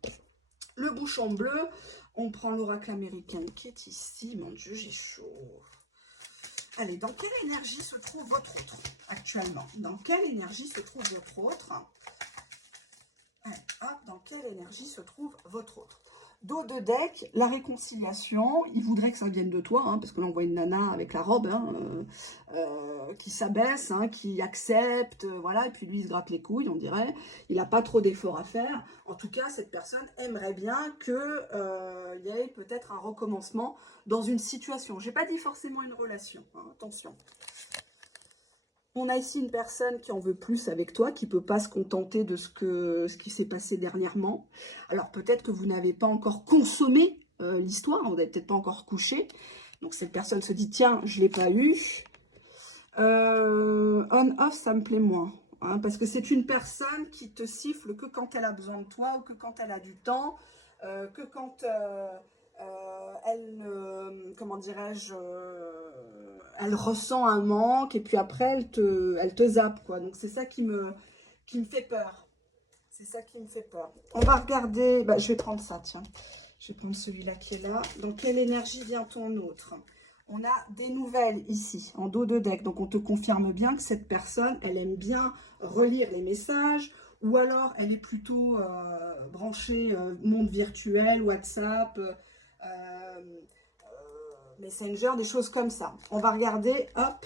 Le bouchon bleu, on prend l'oracle américain qui est ici. Mon Dieu, j'ai chaud. Allez, dans quelle énergie se trouve votre autre actuellement? Dans quelle énergie se trouve votre autre? Allez, hop, dans quelle énergie se trouve votre autre? Dos de deck, la réconciliation. Il voudrait que ça vienne de toi, hein, parce que là on voit une nana avec la robe hein, qui s'abaisse, hein, qui accepte, voilà, et puis lui il se gratte les couilles, on dirait. Il n'a pas trop d'efforts à faire. En tout cas, cette personne aimerait bien qu'il y ait peut-être un recommencement dans une situation. Je n'ai pas dit forcément une relation, hein, attention. On a ici une personne qui en veut plus avec toi, qui ne peut pas se contenter de ce qui s'est passé dernièrement. Alors peut-être que vous n'avez pas encore consommé l'histoire, vous n'avez peut-être pas encore couché. Donc cette personne se dit, tiens, je ne l'ai pas eu. On-off, ça me plaît moins. Hein, parce que c'est une personne qui te siffle que quand elle a besoin de toi ou que quand elle a du temps, que quand elle, comment dirais-je, elle ressent un manque et puis après elle te zappe quoi. Donc c'est ça qui me fait peur. C'est ça qui me fait peur. On va regarder, bah, je vais prendre ça, tiens. Je vais prendre celui-là qui est là. Dans quelle énergie vient ton autre? On a des nouvelles ici, en dos de deck. Donc, on te confirme bien que cette personne, elle aime bien relire les messages. Ou alors, elle est plutôt branchée monde virtuel, WhatsApp, Messenger, des choses comme ça. On va regarder, hop.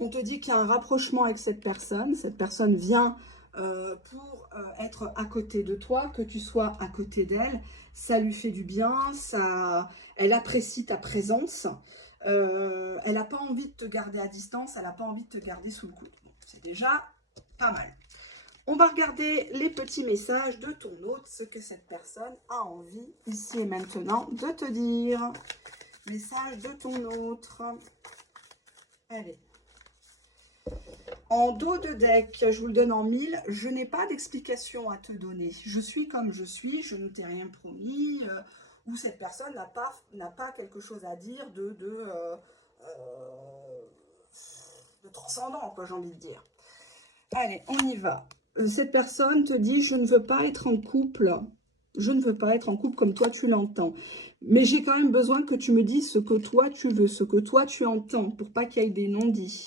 On te dit qu'il y a un rapprochement avec cette personne. Cette personne vient pour être à côté de toi, que tu sois à côté d'elle. Ça lui fait du bien, elle apprécie ta présence. Elle n'a pas envie de te garder à distance, elle n'a pas envie de te garder sous le coude. Bon, c'est déjà pas mal. On va regarder les petits messages de ton hôte, ce que cette personne a envie, ici et maintenant, de te dire. Message de ton autre. Allez. En dos de deck, je vous le donne en 1000, je n'ai pas d'explication à te donner. Je suis comme je suis, je ne t'ai rien promis, ou cette personne n'a pas quelque chose à dire de transcendant, quoi, j'ai envie de dire. Allez, on y va. Cette personne te dit, je ne veux pas être en couple. Je ne veux pas être en couple comme toi tu l'entends. Mais j'ai quand même besoin que tu me dises ce que toi tu veux, ce que toi tu entends, pour pas qu'il y ait des non-dits.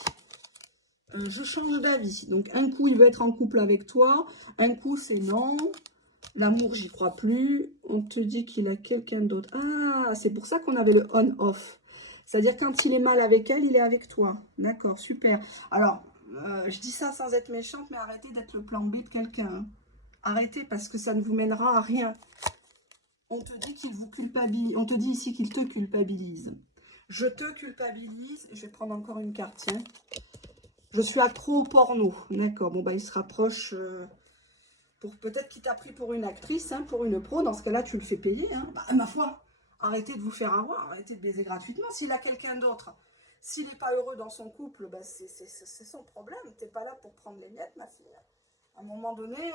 Je change d'avis. Donc, un coup, il veut être en couple avec toi. Un coup, c'est non. L'amour, j'y crois plus. On te dit qu'il a quelqu'un d'autre. Ah, c'est pour ça qu'on avait le on-off. C'est-à-dire, quand il est mal avec elle, il est avec toi. D'accord, super. Alors, je dis ça sans être méchante, mais arrêtez d'être le plan B de quelqu'un. Hein. Arrêtez, parce que ça ne vous mènera à rien. On te dit qu'il vous culpabilise. On te dit ici qu'il te culpabilise. Je te culpabilise. Je vais prendre encore une carte, tiens. Je suis accro au porno. D'accord, bon, bah, il se rapproche pour peut-être qu'il t'a pris pour une actrice, hein, pour une pro. Dans ce cas-là, tu le fais payer. Hein. Bah, ma foi, arrêtez de vous faire avoir, arrêtez de baiser gratuitement. S'il a quelqu'un d'autre, s'il n'est pas heureux dans son couple, bah, c'est son problème. Tu n'es pas là pour prendre les miettes, ma fille. À un moment donné,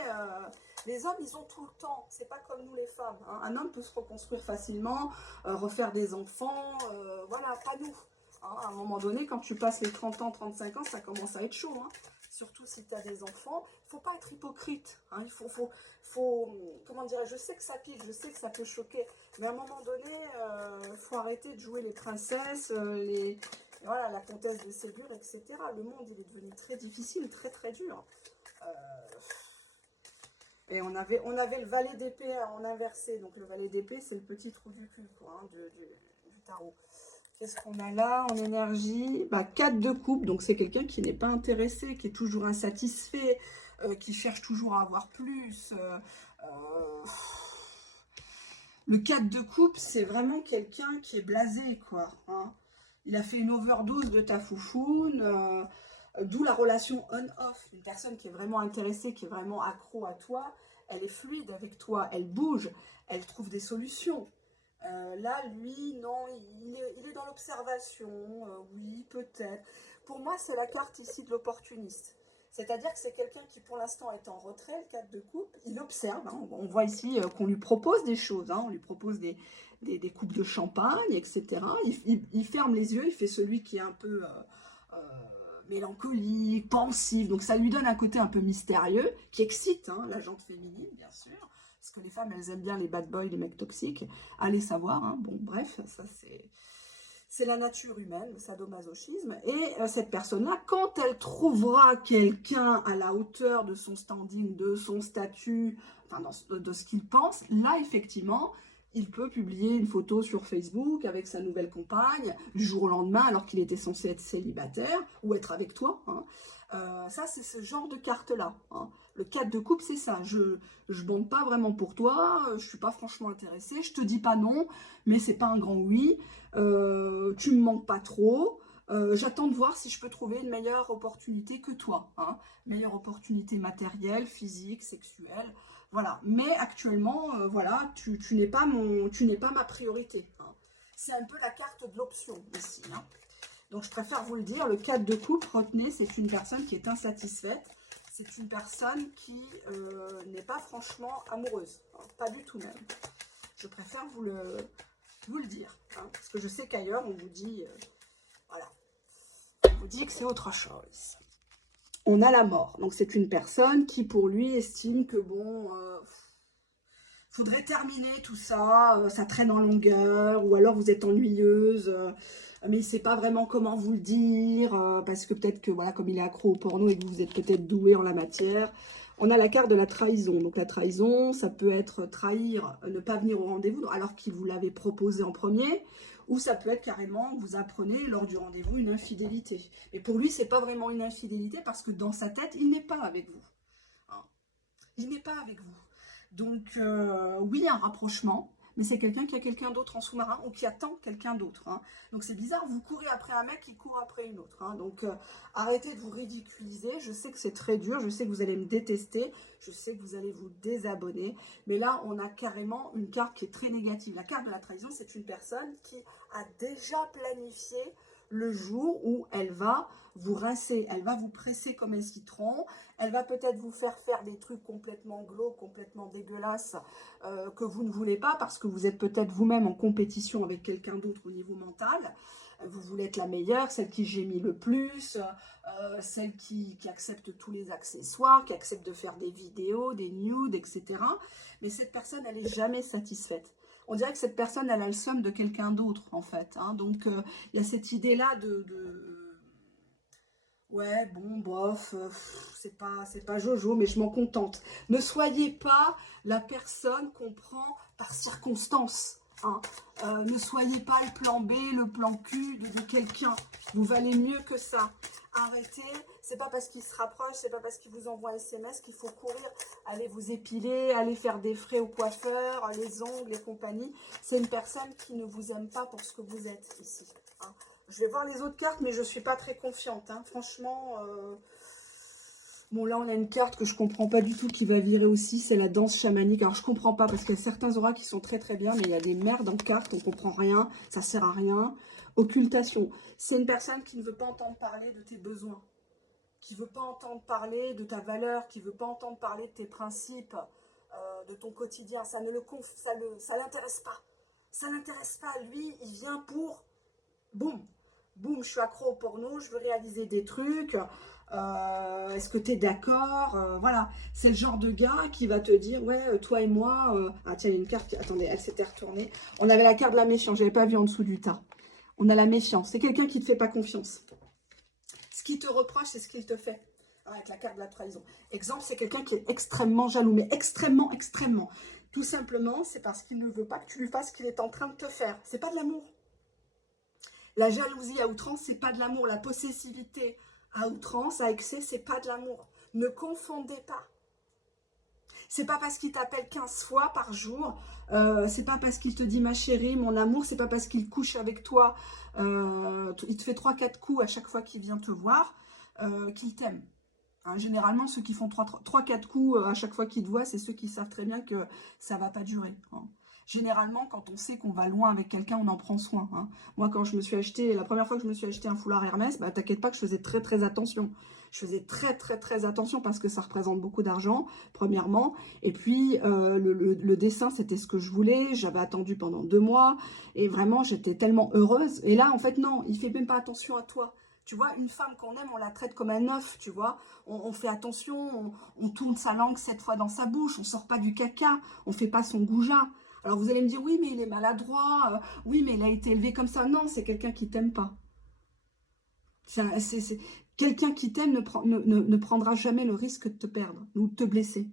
les hommes, ils ont tout le temps. C'est pas comme nous les femmes. Hein. Un homme peut se reconstruire facilement, refaire des enfants. Voilà, pas nous. Hein. À un moment donné, quand tu passes les 30 ans, 35 ans, ça commence à être chaud. Hein. Surtout si tu as des enfants. Il ne faut pas être hypocrite. Hein. Comment dire, je sais que ça pique, je sais que ça peut choquer. Mais à un moment donné, il faut arrêter de jouer les princesses, voilà, la comtesse de Ségur, etc. Le monde, il est devenu très difficile, très très dur. Et on avait le valet d'épée en inversé. Donc le valet d'épée, c'est le petit trou du cul, quoi, hein, du tarot. Qu'est-ce qu'on a là en énergie? 4 de coupe, donc c'est quelqu'un qui n'est pas intéressé, qui est toujours insatisfait, qui cherche toujours à avoir plus. Le 4 de coupe, c'est vraiment quelqu'un qui est blasé, quoi. Hein. Il a fait une overdose de ta foufoune, d'où la relation on-off. Une personne qui est vraiment intéressée, qui est vraiment accro à toi, elle est fluide avec toi, elle bouge, elle trouve des solutions. Là, lui, non, il est dans l'observation, oui, peut-être. Pour moi, c'est la carte ici de l'opportuniste. C'est-à-dire que c'est quelqu'un qui, pour l'instant, est en retrait, le 4 de coupe. Il observe, hein, on voit ici qu'on lui propose des choses, hein, on lui propose des coupes de champagne, etc. Il ferme les yeux, il fait celui qui est un peu mélancolique, pensif. Donc, ça lui donne un côté un peu mystérieux, qui excite hein, la jante féminine, bien sûr. Parce que les femmes, elles aiment bien les bad boys, les mecs toxiques. Allez savoir, hein. Bon, bref, ça c'est la nature humaine, le sadomasochisme. Et cette personne-là, quand elle trouvera quelqu'un à la hauteur de son standing, de son statut, enfin de ce qu'il pense, là, effectivement, il peut publier une photo sur Facebook avec sa nouvelle compagne, du jour au lendemain, alors qu'il était censé être célibataire, ou être avec toi. Hein. Ça, c'est ce genre de carte-là. Hein. Le 4 de coupe, c'est ça. Je ne bande pas vraiment pour toi, je ne suis pas franchement intéressée, je te dis pas non, mais c'est pas un grand oui. Tu me manques pas trop. J'attends de voir si je peux trouver une meilleure opportunité que toi. Hein. Meilleure opportunité matérielle, physique, sexuelle. Voilà. Mais actuellement, voilà, tu n'es pas ma priorité. Hein. C'est un peu la carte de l'option ici. Hein. Donc, je préfère vous le dire, le 4 de coupe, retenez, c'est une personne qui est insatisfaite. C'est une personne qui n'est pas franchement amoureuse. Hein, pas du tout même. Je préfère vous le dire. Hein, parce que je sais qu'ailleurs, on vous dit, voilà, on vous dit que c'est autre chose. On a la mort. Donc, c'est une personne qui, pour lui, estime que, bon, faudrait terminer tout ça, ça traîne en longueur, ou alors vous êtes ennuyeuse, mais il ne sait pas vraiment comment vous le dire, parce que peut-être que, voilà, comme il est accro au porno et que vous êtes peut-être doué en la matière. On a la carte de la trahison. Donc, la trahison, ça peut être trahir, ne pas venir au rendez-vous, alors qu'il vous l'avait proposé en premier, ou ça peut être carrément, vous apprenez lors du rendez-vous une infidélité. Mais pour lui, ce n'est pas vraiment une infidélité, parce que dans sa tête, il n'est pas avec vous. Hein. Il n'est pas avec vous. Donc, oui, un rapprochement, mais c'est quelqu'un qui a quelqu'un d'autre en sous-marin ou qui attend quelqu'un d'autre. Hein. Donc, c'est bizarre, vous courez après un mec qui court après une autre. Hein. Donc, arrêtez de vous ridiculiser. Je sais que c'est très dur, je sais que vous allez me détester, je sais que vous allez vous désabonner. Mais là, on a carrément une carte qui est très négative. La carte de la trahison, c'est une personne qui a déjà planifié le jour où elle va vous rincer, elle va vous presser comme un citron, elle va peut-être vous faire des trucs complètement glauques, complètement dégueulasses, que vous ne voulez pas, parce que vous êtes peut-être vous-même en compétition avec quelqu'un d'autre au niveau mental. Vous voulez être la meilleure, celle qui gémit le plus, celle qui accepte tous les accessoires, qui accepte de faire des vidéos, des nudes, etc. Mais cette personne, elle n'est jamais satisfaite. On dirait que cette personne, elle a le seum de quelqu'un d'autre, en fait. Hein. Donc, il y a cette idée-là ouais, bon, bof, c'est pas Jojo, mais je m'en contente. Ne soyez pas la personne qu'on prend par circonstance. Hein. Ne soyez pas le plan B, le plan Q de quelqu'un. Vous valez mieux que ça. Arrêtez. C'est pas parce qu'il se rapproche, c'est pas parce qu'il vous envoie un SMS qu'il faut courir, aller vous épiler, aller faire des frais au coiffeur, les ongles et compagnie. C'est une personne qui ne vous aime pas pour ce que vous êtes ici. Hein. Je vais voir les autres cartes, mais je ne suis pas très confiante. Hein. Franchement, bon là on a une carte que je ne comprends pas du tout qui va virer aussi, c'est la danse chamanique. Alors je ne comprends pas parce qu'il y a certains auras qui sont très très bien, mais il y a des merdes en cartes, on ne comprend rien, ça ne sert à rien. Occultation, c'est une personne qui ne veut pas entendre parler de tes besoins, qui ne veut pas entendre parler de ta valeur, qui ne veut pas entendre parler de tes principes, de ton quotidien. Ça ne ça l'intéresse pas. Ça l'intéresse pas. Lui, il vient pour boum, boum, je suis accro au porno, je veux réaliser des trucs. Est-ce que tu es d'accord? Voilà, c'est le genre de gars qui va te dire, ouais, toi et moi, ah tiens, il y a une carte, attendez, elle s'était retournée. On avait la carte de la méfiance, je n'avais pas vu en dessous du tas. On a la méfiance, c'est quelqu'un qui ne te fait pas confiance. Ce qu'il te reproche, c'est ce qu'il te fait. Avec la carte de la trahison. Exemple, c'est quelqu'un qui est extrêmement jaloux, mais extrêmement, extrêmement. Tout simplement, c'est parce qu'il ne veut pas que tu lui fasses ce qu'il est en train de te faire. C'est pas de l'amour. La jalousie à outrance, c'est pas de l'amour. La possessivité à outrance, à excès, c'est pas de l'amour. Ne confondez pas. C'est pas parce qu'il t'appelle 15 fois par jour, c'est pas parce qu'il te dit ma chérie, mon amour, c'est pas parce qu'il couche avec toi, il te fait 3-4 coups à chaque fois qu'il vient te voir, qu'il t'aime. Hein, généralement, ceux qui font 3-4 coups à chaque fois qu'ils te voient, c'est ceux qui savent très bien que ça ne va pas durer. Hein. Généralement, quand on sait qu'on va loin avec quelqu'un, on en prend soin. Hein. Moi, quand je me suis acheté, la première fois que je me suis acheté un foulard Hermès, bah, t'inquiète pas que je faisais très attention. Je faisais très attention parce que ça représente beaucoup d'argent, premièrement. Et puis, le dessin, c'était ce que je voulais. J'avais attendu pendant 2 mois. Et vraiment, j'étais tellement heureuse. Et là, en fait, non, il ne fait même pas attention à toi. Tu vois, une femme qu'on aime, on la traite comme un œuf, tu vois. On fait attention, on tourne sa langue 7 fois dans sa bouche, on ne sort pas du caca, on ne fait pas son goujat. Alors vous allez me dire, oui, mais il est maladroit, oui, mais il a été élevé comme ça. Non, c'est quelqu'un qui t'aime pas. Quelqu'un qui t'aime ne prendra jamais le risque de te perdre ou de te blesser.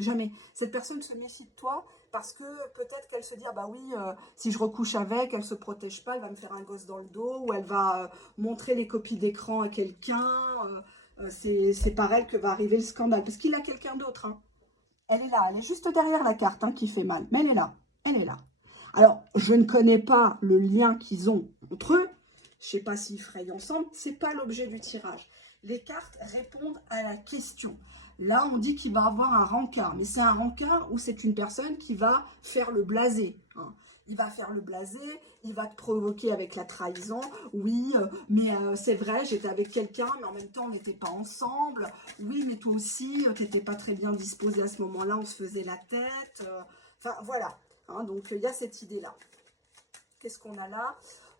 Jamais. Cette personne se méfie de toi parce que peut-être qu'elle se dit, ah bah oui, si je recouche avec, elle ne se protège pas, elle va me faire un gosse dans le dos, ou elle va montrer les copies d'écran à quelqu'un. C'est par elle que va arriver le scandale. Parce qu'il a quelqu'un d'autre. Hein. Elle est là, elle est juste derrière la carte qui fait mal. Mais elle est là, elle est là. Alors, je ne connais pas le lien qu'ils ont entre eux. Je ne sais pas s'ils frayent ensemble. Ce n'est pas l'objet du tirage. Les cartes répondent à la question. Là, on dit qu'il va avoir un rencard. Mais c'est un rencard où c'est une personne qui va faire le blasé. Hein. Il va faire le blasé, il va te provoquer avec la trahison. Oui, mais c'est vrai, j'étais avec quelqu'un, mais en même temps, on n'était pas ensemble. Oui, mais toi aussi, tu n'étais pas très bien disposé à ce moment-là, on se faisait la tête. Enfin, voilà. Hein, donc, il y a cette idée-là. Qu'est-ce qu'on a là?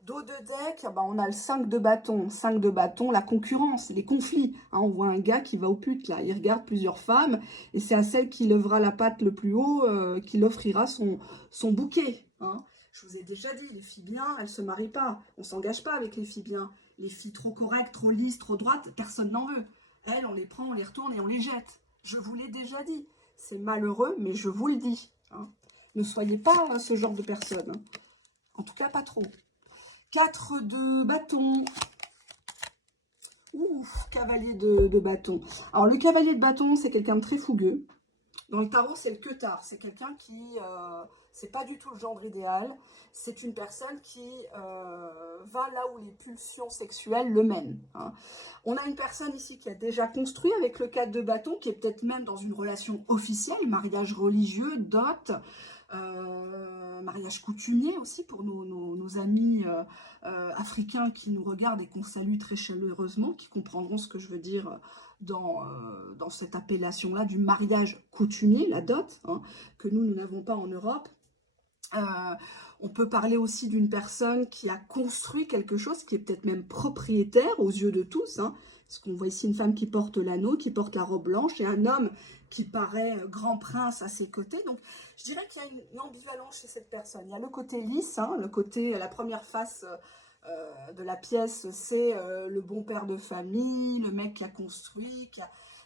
Dos de deck, bah, on a le 5 de bâton. 5 de bâton, la concurrence, les conflits. Hein, on voit un gars qui va au pute, là. Il regarde plusieurs femmes et c'est à celle qui lèvera la patte le plus haut qu'il offrira son bouquet. Hein. Je vous ai déjà dit, les filles bien, elles ne se marient pas. On ne s'engage pas avec les filles bien. Les filles trop correctes, trop lisses, trop droites, personne n'en veut. Elles, on les prend, on les retourne et on les jette. Je vous l'ai déjà dit. C'est malheureux, mais je vous le dis. Hein. Ne soyez pas ce genre de personne. Hein. En tout cas, pas trop. 4 de bâton. Ouf, cavalier de bâton. Alors, le cavalier de bâton, c'est quelqu'un de très fougueux. Dans le tarot, c'est le queutard. C'est quelqu'un qui... c'est pas du tout le genre idéal. C'est une personne qui va là où les pulsions sexuelles le mènent. Hein. On a une personne ici qui a déjà construit avec le 4 de bâton, qui est peut-être même dans une relation officielle, mariage religieux, dot... mariage coutumier aussi pour nos amis africains qui nous regardent et qu'on salue très chaleureusement, qui comprendront ce que je veux dire dans cette appellation-là du mariage coutumier, la dot, hein, que nous n'avons pas en Europe. On peut parler aussi d'une personne qui a construit quelque chose, qui est peut-être même propriétaire aux yeux de tous, hein, parce qu'on voit ici une femme qui porte l'anneau, qui porte la robe blanche, et un homme qui paraît grand prince à ses côtés. Donc, je dirais qu'il y a une ambivalence chez cette personne. Il y a le côté lisse, hein, le côté, la première face de la pièce, c'est le bon père de famille, le mec qui a construit,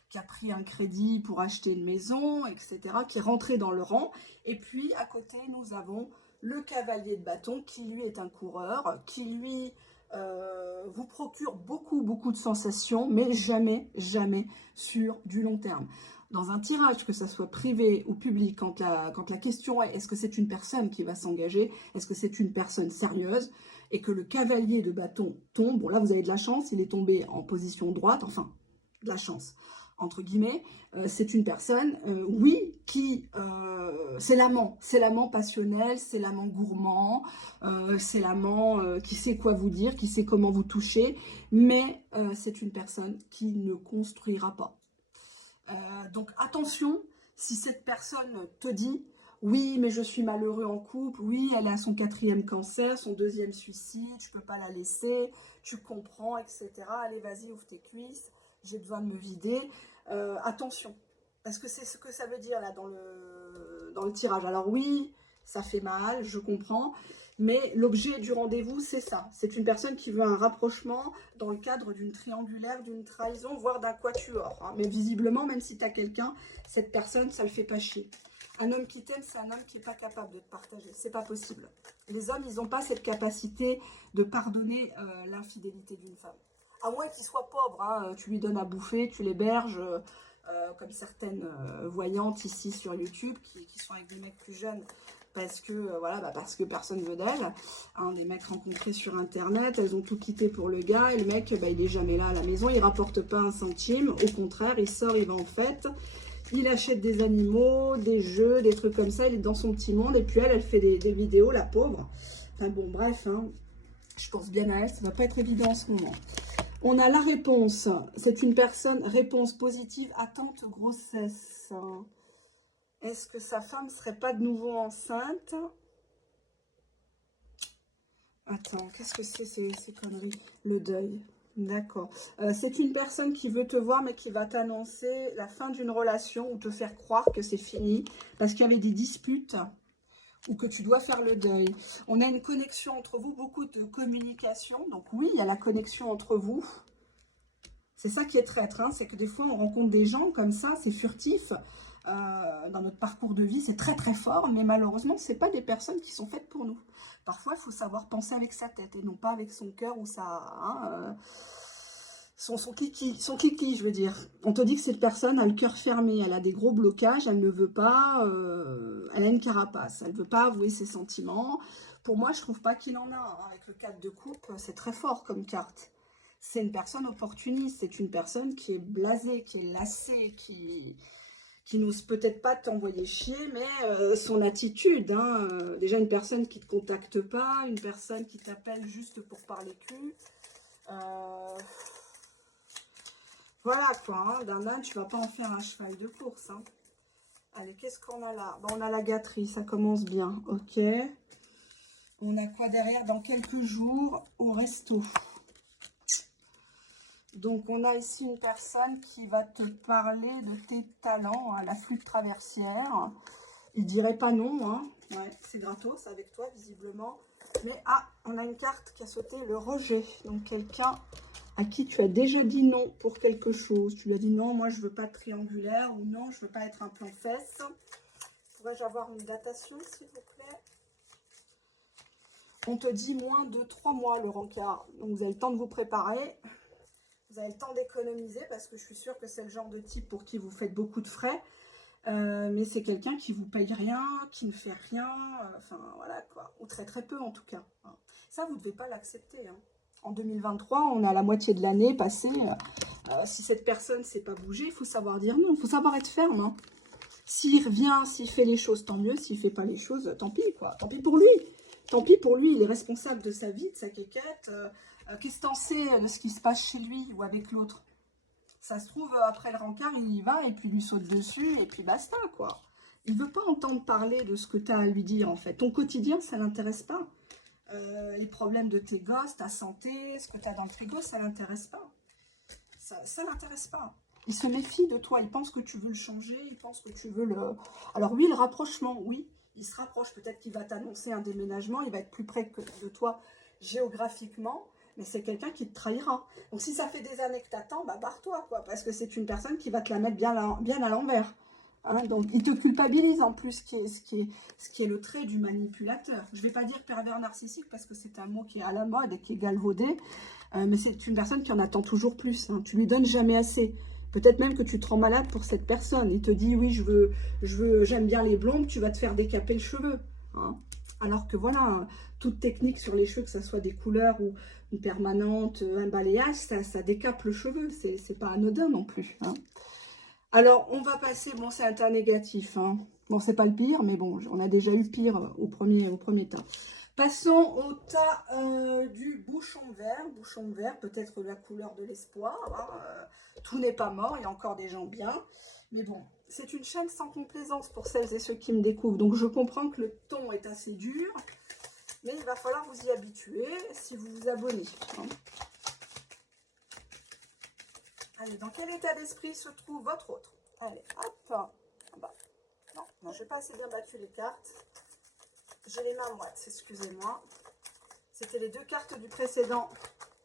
qui a pris un crédit pour acheter une maison, etc., qui est rentré dans le rang. Et puis, à côté, nous avons le cavalier de bâton, qui lui est un coureur, qui lui... vous procure beaucoup de sensations, mais jamais sur du long terme. Dans un tirage, que ça soit privé ou public, quand la question est, est-ce que c'est une personne qui va s'engager, est-ce que c'est une personne sérieuse, et que le cavalier de bâton tombe, bon là vous avez de la chance, il est tombé en position droite, enfin, de la chance, entre guillemets, c'est une personne, oui, qui c'est l'amant passionnel, c'est l'amant gourmand, c'est l'amant qui sait quoi vous dire, qui sait comment vous toucher, mais c'est une personne qui ne construira pas. Donc attention, si cette personne te dit oui, mais je suis malheureux en couple, oui, elle a son 4e cancer, son 2e suicide, je peux pas la laisser, tu comprends, etc. Allez, vas-y, ouvre tes cuisses, j'ai besoin de me vider. Attention, parce que c'est ce que ça veut dire là dans le tirage. Alors oui, ça fait mal, je comprends, mais l'objet du rendez-vous, c'est ça. C'est une personne qui veut un rapprochement dans le cadre d'une triangulaire, d'une trahison, voire d'un quatuor. Hein. Mais visiblement, même si tu as quelqu'un, cette personne, ça le fait pas chier. Un homme qui t'aime, c'est un homme qui n'est pas capable de te partager. C'est pas possible. Les hommes, ils n'ont pas cette capacité de pardonner l'infidélité d'une femme. À moins qu'il soit pauvre, hein, tu lui donnes à bouffer, tu l'héberges, comme certaines voyantes ici sur YouTube, qui sont avec des mecs plus jeunes, parce que, voilà, parce que personne ne veut d'elles. Hein, des mecs rencontrés sur Internet, elles ont tout quitté pour le gars, et le mec, il n'est jamais là à la maison, il ne rapporte pas un centime, au contraire, il sort, il va en fête. Il achète des animaux, des jeux, des trucs comme ça. Il est dans son petit monde. Et puis elle fait des vidéos, la pauvre. Enfin bon, bref. Hein, je pense bien à elle. Ça ne va pas être évident en ce moment. On a la réponse. C'est une personne, réponse positive, attente grossesse. Est-ce que sa femme ne serait pas de nouveau enceinte? Attends, qu'est-ce que c'est ces conneries? Le deuil. D'accord. C'est une personne qui veut te voir, mais qui va t'annoncer la fin d'une relation ou te faire croire que c'est fini parce qu'il y avait des disputes ou que tu dois faire le deuil. On a une connexion entre vous, beaucoup de communication. Donc oui, il y a la connexion entre vous. C'est ça qui est traître, hein, c'est que des fois, on rencontre des gens comme ça, c'est furtif. Dans notre parcours de vie, c'est très très fort, mais malheureusement, ce n'est pas des personnes qui sont faites pour nous. Parfois, il faut savoir penser avec sa tête et non pas avec son cœur ou son kiki, je veux dire. On te dit que cette personne a le cœur fermé, elle a des gros blocages, elle ne veut pas, elle a une carapace, elle ne veut pas avouer ses sentiments. Pour moi, je ne trouve pas qu'il en a. Hein. Avec le 4 de coupe, c'est très fort comme carte. C'est une personne opportuniste, c'est une personne qui est blasée, qui est lassée, qui n'ose peut-être pas t'envoyer chier, mais son attitude, hein, déjà une personne qui ne te contacte pas, une personne qui t'appelle juste pour parler cul, voilà quoi, hein, d'un âne, tu vas pas en faire un cheval de course. Hein. Allez, qu'est-ce qu'on a là? Bon, on a la gâterie, ça commence bien, ok. On a quoi derrière? Dans quelques jours, au resto. Donc, on a ici une personne qui va te parler de tes talents à la flûte traversière. Il dirait pas non, hein. Ouais, c'est gratos avec toi, visiblement. Mais, ah, on a une carte qui a sauté, le rejet. Donc, quelqu'un à qui tu as déjà dit non pour quelque chose. Tu lui as dit non, moi, je veux pas de triangulaire, ou non, je veux pas être un plan fesse. Pourrais-je avoir une datation, s'il vous plaît? On te dit moins de 3 mois, le rencard. Donc, vous avez le temps de vous préparer. Vous avez le temps d'économiser parce que je suis sûre que c'est le genre de type pour qui vous faites beaucoup de frais. Mais c'est quelqu'un qui vous paye rien, qui ne fait rien. Enfin, voilà quoi. Ou très très peu en tout cas. Ça, vous ne devez pas l'accepter. Hein. En 2023, on a la moitié de l'année passée. Si cette personne ne s'est pas bougée, il faut savoir dire non. Il faut savoir être ferme. Hein. S'il revient, s'il fait les choses, tant mieux. S'il ne fait pas les choses, tant pis quoi. Tant pis pour lui. Tant pis pour lui. Il est responsable de sa vie, de sa quéquette. Qu'est-ce que t'en sais de ce qui se passe chez lui ou avec l'autre? Ça se trouve, après le rencard, il y va et puis il lui saute dessus et puis basta, quoi. Il ne veut pas entendre parler de ce que tu as à lui dire, en fait. Ton quotidien, ça ne l'intéresse pas. Les problèmes de tes gosses, ta santé, ce que tu as dans le frigo, ça ne l'intéresse pas. Ça ne l'intéresse pas. Il se méfie de toi. Il pense que tu veux le changer. Il pense que tu veux le... Alors oui, le rapprochement, oui. Il se rapproche. Peut-être qu'il va t'annoncer un déménagement. Il va être plus près de toi géographiquement. Mais c'est quelqu'un qui te trahira. Donc, si ça fait des années que tu attends, bah, barre-toi, quoi. Parce que c'est une personne qui va te la mettre bien à l'envers. Hein, donc, il te culpabilise en plus, ce qui est le trait du manipulateur. Je ne vais pas dire pervers narcissique parce que c'est un mot qui est à la mode et qui est galvaudé. Mais c'est une personne qui en attend toujours plus. Hein. Tu lui donnes jamais assez. Peut-être même que tu te rends malade pour cette personne. Il te dit, oui, j'aime bien les blondes, tu vas te faire décaper le cheveu. Hein. Alors que voilà, toute technique sur les cheveux, que ce soit des couleurs ou une permanente, un balayage, ça décape le cheveu. C'est pas anodin non plus. Hein. Alors, on va passer, bon, c'est un tas négatif. Hein. Bon, c'est pas le pire, mais bon, on a déjà eu pire au premier tas. Passons au tas du bouchon vert. Bouchon vert, peut-être la couleur de l'espoir. Hein, tout n'est pas mort, il y a encore des gens bien. Mais bon, c'est une chaîne sans complaisance pour celles et ceux qui me découvrent. Donc je comprends que le ton est assez dur, mais il va falloir vous y habituer si vous vous abonnez. Hein. Allez, dans quel état d'esprit se trouve votre autre? Allez, hop. Ah bah, non, je n'ai pas assez bien battu les cartes. J'ai les mains moites, excusez-moi. C'était les 2 cartes du précédent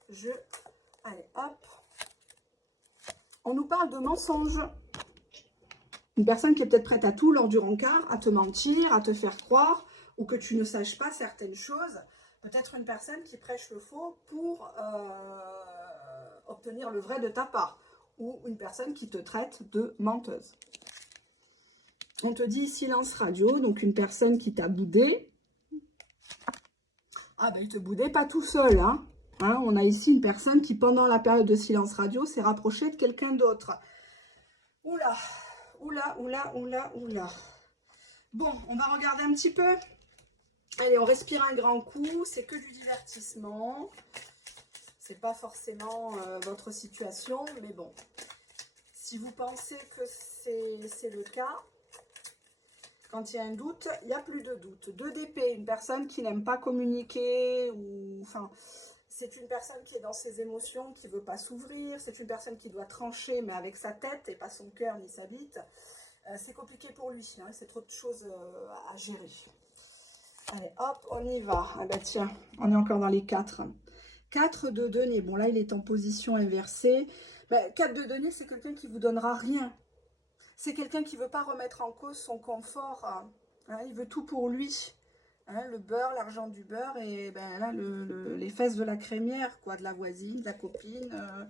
jeu. Allez, hop. On nous parle de mensonges. Une personne qui est peut-être prête à tout lors du rencard, à te mentir, à te faire croire, ou que tu ne saches pas certaines choses. Peut-être une personne qui prêche le faux pour obtenir le vrai de ta part. Ou une personne qui te traite de menteuse. On te dit silence radio, donc une personne qui t'a boudé. Ah ben il te boudait pas tout seul, hein. On a ici une personne qui pendant la période de silence radio s'est rapprochée de quelqu'un d'autre. Oula, oula, oula, oula, oula. Bon, on va regarder un petit peu. Allez, on respire un grand coup, c'est que du divertissement. C'est pas forcément votre situation, mais bon. Si vous pensez que c'est le cas, quand il y a un doute, il n'y a plus de doute. 2 d'épée, une personne qui n'aime pas communiquer, ou enfin, c'est une personne qui est dans ses émotions, qui ne veut pas s'ouvrir, c'est une personne qui doit trancher, mais avec sa tête et pas son cœur ni sa bite. C'est compliqué pour lui, hein, c'est trop de choses à gérer. Allez, hop, on y va. Ah bah tiens, on est encore dans les 4. 4 de denier, bon là il est en position inversée. Bah, 4 de denier, c'est quelqu'un qui ne vous donnera rien. C'est quelqu'un qui ne veut pas remettre en cause son confort. Hein, il veut tout pour lui. Hein, le beurre, l'argent du beurre et ben, là, les fesses de la crémière, quoi, de la voisine, de la copine.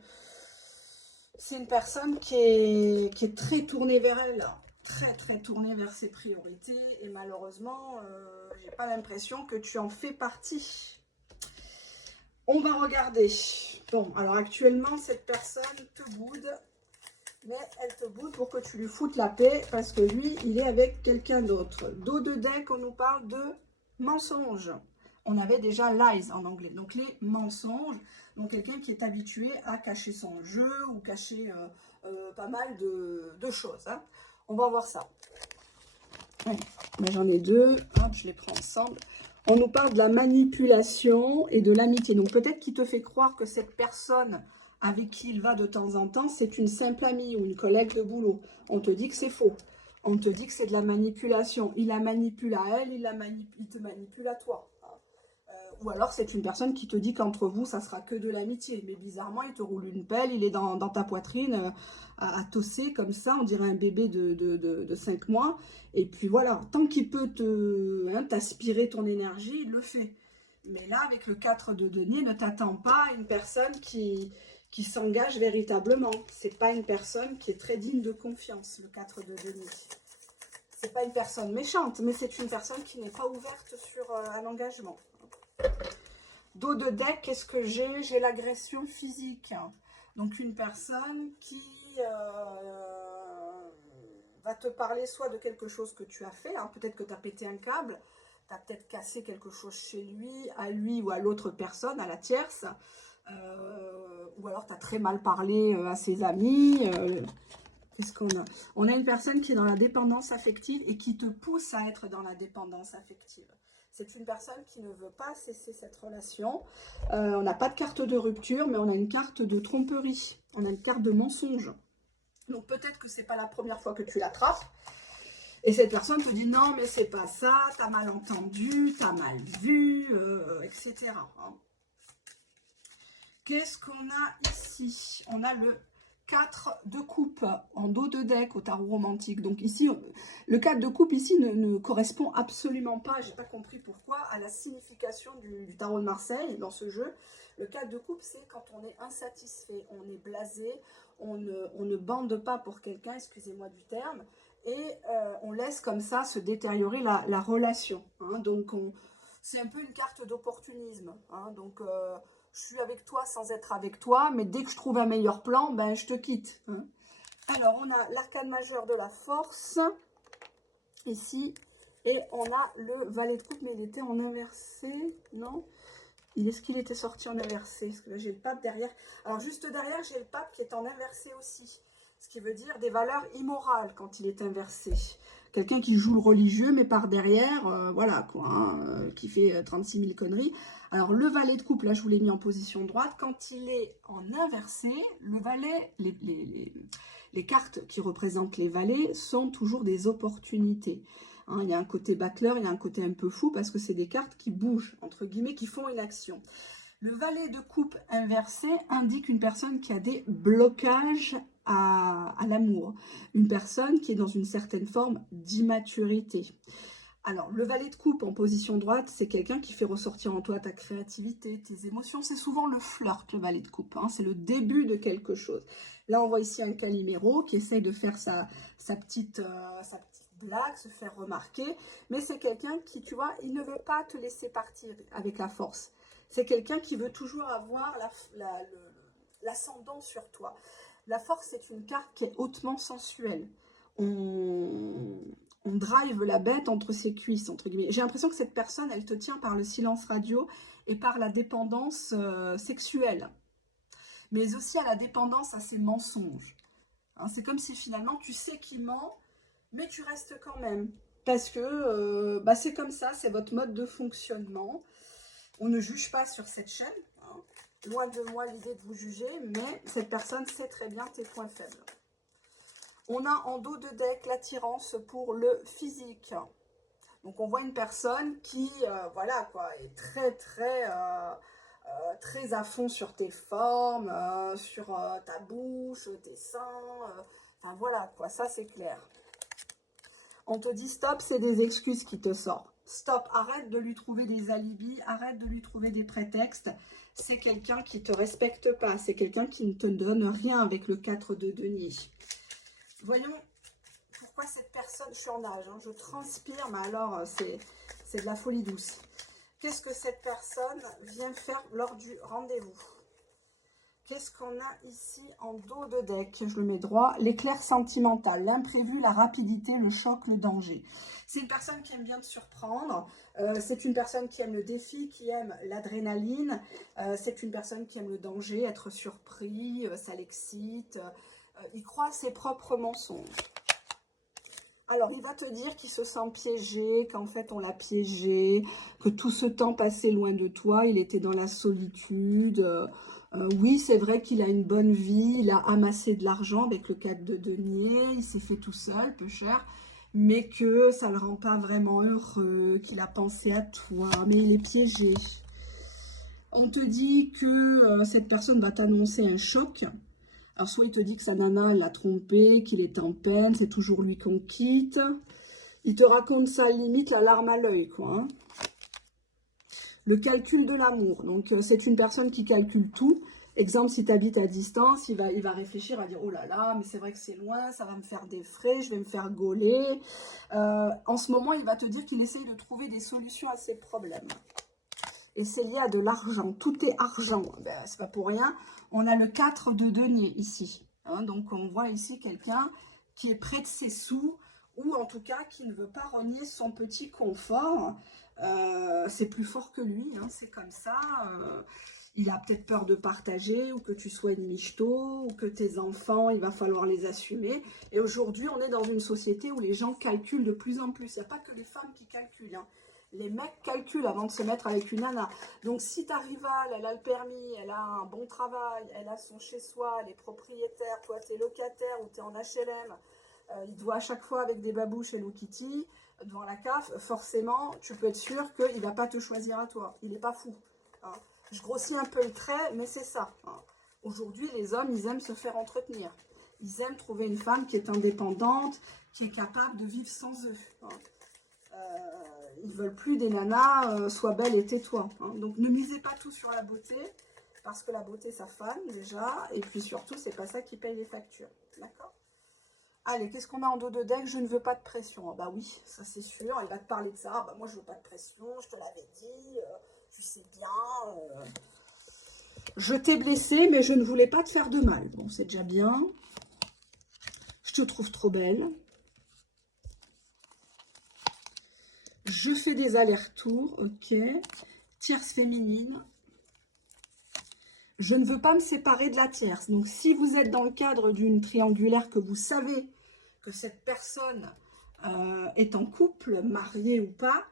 C'est une personne qui est très tournée vers elle. Très, très tournée vers ses priorités. Et malheureusement, je n'ai pas l'impression que tu en fais partie. On va regarder. Bon, alors actuellement, cette personne te boude. Mais elle te boude pour que tu lui foutes la paix parce que lui, il est avec quelqu'un d'autre. Dos de deck, on nous parle de mensonges. On avait déjà lies en anglais, donc les mensonges. Donc quelqu'un qui est habitué à cacher son jeu ou cacher pas mal de choses. Hein. On va voir ça. J'en ai 2, hop, je les prends ensemble. On nous parle de la manipulation et de l'amitié. Donc peut-être qu'il te fait croire que cette personne avec qui il va de temps en temps, c'est une simple amie ou une collègue de boulot. On te dit que c'est faux. On te dit que c'est de la manipulation. Il la manipule à elle, il te manipule à toi. Ou alors c'est une personne qui te dit qu'entre vous, ça sera que de l'amitié. Mais bizarrement, il te roule une pelle, il est dans ta poitrine à tosser comme ça, on dirait un bébé de 5 mois. Et puis voilà, tant qu'il peut t'aspirer ton énergie, il le fait. Mais là, avec le 4 de denier, ne t'attends pas à une personne qui s'engage véritablement. C'est pas une personne qui est très digne de confiance, le 4 de denier. C'est pas une personne méchante, mais c'est une personne qui n'est pas ouverte sur un engagement. Dos de deck, qu'est-ce que j'ai? J'ai l'agression physique. Donc une personne qui va te parler soit de quelque chose que tu as fait, hein, peut-être que tu as pété un câble, tu as peut-être cassé quelque chose chez lui, à lui ou à l'autre personne, à la tierce, ou alors tu as très mal parlé à ses amis. Qu'est-ce qu'on a? On a une personne qui est dans la dépendance affective et qui te pousse à être dans la dépendance affective. C'est une personne qui ne veut pas cesser cette relation. On n'a pas de carte de rupture, mais on a une carte de tromperie. On a une carte de mensonge. Donc peut-être que ce n'est pas la première fois que tu l'attrapes. Et cette personne te dit non, mais c'est pas ça, t'as mal entendu, t'as mal vu, etc. Qu'est-ce qu'on a ici? On a le 4 de coupe en dos de deck au tarot romantique. Donc ici, le 4 de coupe ici ne correspond absolument pas, j'ai pas compris pourquoi, à la signification du tarot de Marseille dans ce jeu. Le 4 de coupe, c'est quand on est insatisfait, on est blasé, on ne bande pas pour quelqu'un, excusez-moi du terme, et on laisse comme ça se détériorer la relation. Hein. Donc c'est un peu une carte d'opportunisme. Hein. Donc je suis avec toi sans être avec toi, mais dès que je trouve un meilleur plan, ben je te quitte. Hein. Alors, on a l'arcane majeur de la force. ici. Et on a le valet de coupe, mais il était en inversé, non? Est-ce qu'il était sorti en inversé? Parce que là, j'ai le pape derrière. Alors, juste derrière, j'ai le pape qui est en inversé aussi. Ce qui veut dire des valeurs immorales quand il est inversé. Quelqu'un qui joue le religieux, mais par derrière, voilà quoi, hein, qui fait 36 000 conneries. Alors, le valet de coupe, là, je vous l'ai mis en position droite. Quand il est en inversé, le valet, les cartes qui représentent les valets sont toujours des opportunités. Hein, il y a un côté battleur, il y a un côté un peu fou parce que c'est des cartes qui bougent, entre guillemets, qui font une action. Le valet de coupe inversé indique une personne qui a des blocages à l'amour. Une personne qui est dans une certaine forme d'immaturité. Alors, le valet de coupe en position droite, c'est quelqu'un qui fait ressortir en toi ta créativité, tes émotions. C'est souvent le flirt, le valet de coupe. Hein, c'est le début de quelque chose. Là, on voit ici un Calimero qui essaye de faire sa petite blague, se faire remarquer. Mais c'est quelqu'un qui, tu vois, il ne veut pas te laisser partir avec la force. C'est quelqu'un qui veut toujours avoir l'ascendant sur toi. La force, c'est une carte qui est hautement sensuelle. On drive la bête entre ses cuisses, entre guillemets. J'ai l'impression que cette personne, elle te tient par le silence radio et par la dépendance sexuelle. Mais aussi à la dépendance à ses mensonges. Hein, c'est comme si finalement, tu sais qu'il ment, mais tu restes quand même. Parce que c'est comme ça, c'est votre mode de fonctionnement. On ne juge pas sur cette chaîne. Hein. Loin de moi l'idée de vous juger, mais cette personne sait très bien tes points faibles. On a en dos de deck l'attirance pour le physique. Donc on voit une personne qui, voilà quoi, est très à fond sur tes formes, sur ta bouche, tes seins. Enfin voilà quoi, ça c'est clair. On te dit stop, c'est des excuses qui te sortent. Stop, arrête de lui trouver des alibis, arrête de lui trouver des prétextes. C'est quelqu'un qui ne te respecte pas, c'est quelqu'un qui ne te donne rien avec le 4 de denier. Voyons pourquoi cette personne, je suis en nage, hein, je transpire, mais alors c'est de la folie douce. Qu'est-ce que cette personne vient faire lors du rendez-vous? Qu'est-ce qu'on a ici en dos de deck? Je le mets droit. L'éclair sentimental, l'imprévu, la rapidité, le choc, le danger. C'est une personne qui aime bien te surprendre. C'est une personne qui aime le défi, qui aime l'adrénaline. C'est une personne qui aime le danger, être surpris, ça l'excite. Il croit à ses propres mensonges. Alors, il va te dire qu'il se sent piégé, qu'en fait, on l'a piégé, que tout ce temps passé loin de toi, il était dans la solitude. Oui, c'est vrai qu'il a une bonne vie, il a amassé de l'argent avec le 4 de denier, il s'est fait tout seul, peu cher, mais que ça ne le rend pas vraiment heureux, qu'il a pensé à toi, mais il est piégé. On te dit que cette personne va t'annoncer un choc. Alors, soit il te dit que sa nana l'a trompé, qu'il est en peine, c'est toujours lui qu'on quitte. Il te raconte ça, limite, la larme à l'œil, quoi. Hein. Le calcul de l'amour. Donc, c'est une personne qui calcule tout. Exemple, si tu habites à distance, il va réfléchir à dire « Oh là là, mais c'est vrai que c'est loin, ça va me faire des frais, je vais me faire gauler. » En ce moment, il va te dire qu'il essaye de trouver des solutions à ses problèmes. Et c'est lié à de l'argent. Tout est argent. Ben, c'est pas pour rien. On a le 4 de denier ici. Hein, donc, on voit ici quelqu'un qui est près de ses sous ou en tout cas qui ne veut pas renier son petit confort. C'est plus fort que lui. Hein, c'est comme ça. Il a peut-être peur de partager ou que tu sois une michto ou que tes enfants, il va falloir les assumer. Et aujourd'hui, on est dans une société où les gens calculent de plus en plus. Il n'y a pas que les femmes qui calculent. Hein. Les mecs calculent avant de se mettre avec une nana. Donc, si ta rivale, elle a le permis, elle a un bon travail, elle a son chez-soi, elle est propriétaire, toi, tu es locataire ou tu es en HLM, il te voit à chaque fois avec des babouches Hello Kitty devant la CAF, forcément, tu peux être sûr qu'il ne va pas te choisir à toi. Il n'est pas fou. Hein. Je grossis un peu le trait, mais c'est ça. Hein. Aujourd'hui, les hommes, ils aiment se faire entretenir. Ils aiment trouver une femme qui est indépendante, qui est capable de vivre sans eux. Hein. Ils ne veulent plus des nanas, sois belle et tais-toi. Hein. Donc, ne misez pas tout sur la beauté, parce que la beauté, ça fane déjà. Et puis surtout, c'est pas ça qui paye les factures. D'accord? Allez, qu'est-ce qu'on a en dos de deck? Je ne veux pas de pression. Ah, bah oui, ça c'est sûr. Il va te parler de ça. Ah, bah moi, je veux pas de pression. Je te l'avais dit. Tu sais bien. Je t'ai blessé, mais je ne voulais pas te faire de mal. Bon, c'est déjà bien. Je te trouve trop belle. Je fais des allers-retours, ok. Tierce féminine. Je ne veux pas me séparer de la tierce. Donc, si vous êtes dans le cadre d'une triangulaire que vous savez que cette personne est en couple, mariée ou pas,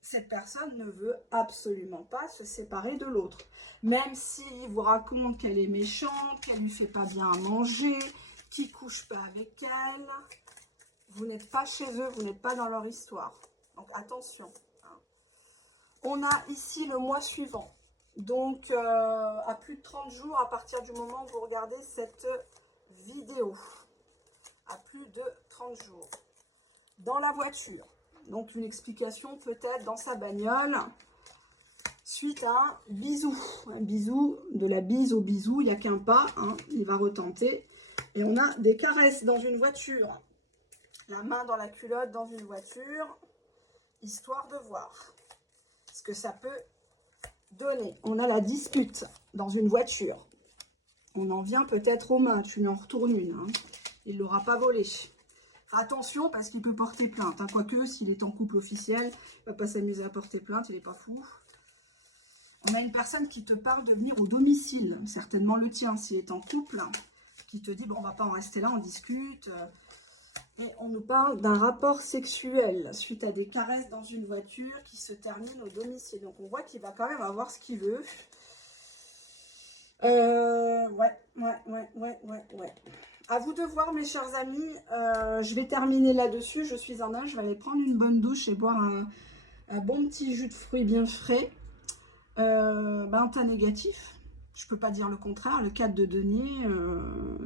cette personne ne veut absolument pas se séparer de l'autre. Même s'il vous raconte qu'elle est méchante, qu'elle lui fait pas bien à manger, qu'il couche pas avec elle, vous n'êtes pas chez eux, vous n'êtes pas dans leur histoire. Donc attention. Hein. On a ici le mois suivant. Donc à plus de 30 jours à partir du moment où vous regardez cette vidéo. À plus de 30 jours. Dans la voiture. Donc, une explication peut-être dans sa bagnole, suite à un bisou. Un bisou, de la bise au bisou, il n'y a qu'un pas, hein, il va retenter. Et on a des caresses dans une voiture. La main dans la culotte dans une voiture, histoire de voir ce que ça peut donner. On a la dispute dans une voiture. On en vient peut-être aux mains, tu lui en retournes une. Hein. Il ne l'aura pas volée. Attention parce qu'il peut porter plainte. Hein. Quoique, s'il est en couple officiel, il ne va pas s'amuser à porter plainte, il n'est pas fou. On a une personne qui te parle de venir au domicile, certainement le tien s'il est en couple, qui te dit, bon, on ne va pas en rester là, on discute. Et on nous parle d'un rapport sexuel suite à des caresses dans une voiture qui se termine au domicile. Donc, on voit qu'il va quand même avoir ce qu'il veut. Ouais. À vous de voir, mes chers amis. Je vais terminer là-dessus. Je suis en âge. Je vais aller prendre une bonne douche et boire un bon petit jus de fruits bien frais. Un tas négatif. Je ne peux pas dire le contraire. Le 4 de denier,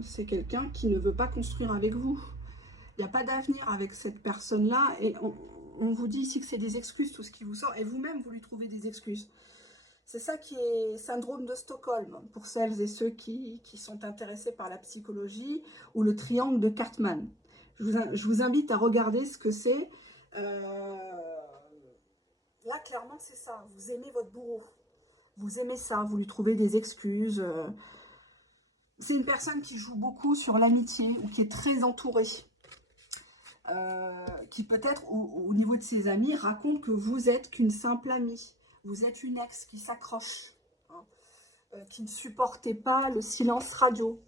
c'est quelqu'un qui ne veut pas construire avec vous. Il n'y a pas d'avenir avec cette personne-là. Et on vous dit ici que c'est des excuses, tout ce qui vous sort. Et vous-même, vous lui trouvez des excuses. C'est ça qui est syndrome de Stockholm, pour celles et ceux qui sont intéressés par la psychologie, ou le triangle de Cartman. Je vous invite à regarder ce que c'est. Là, clairement, c'est ça. Vous aimez votre bourreau. Vous aimez ça, vous lui trouvez des excuses. C'est une personne qui joue beaucoup sur l'amitié, ou qui est très entourée. Qui peut-être, au niveau de ses amis, raconte que vous êtes qu'une simple amie. Vous êtes une ex qui s'accroche, hein, qui ne supportait pas le silence radio.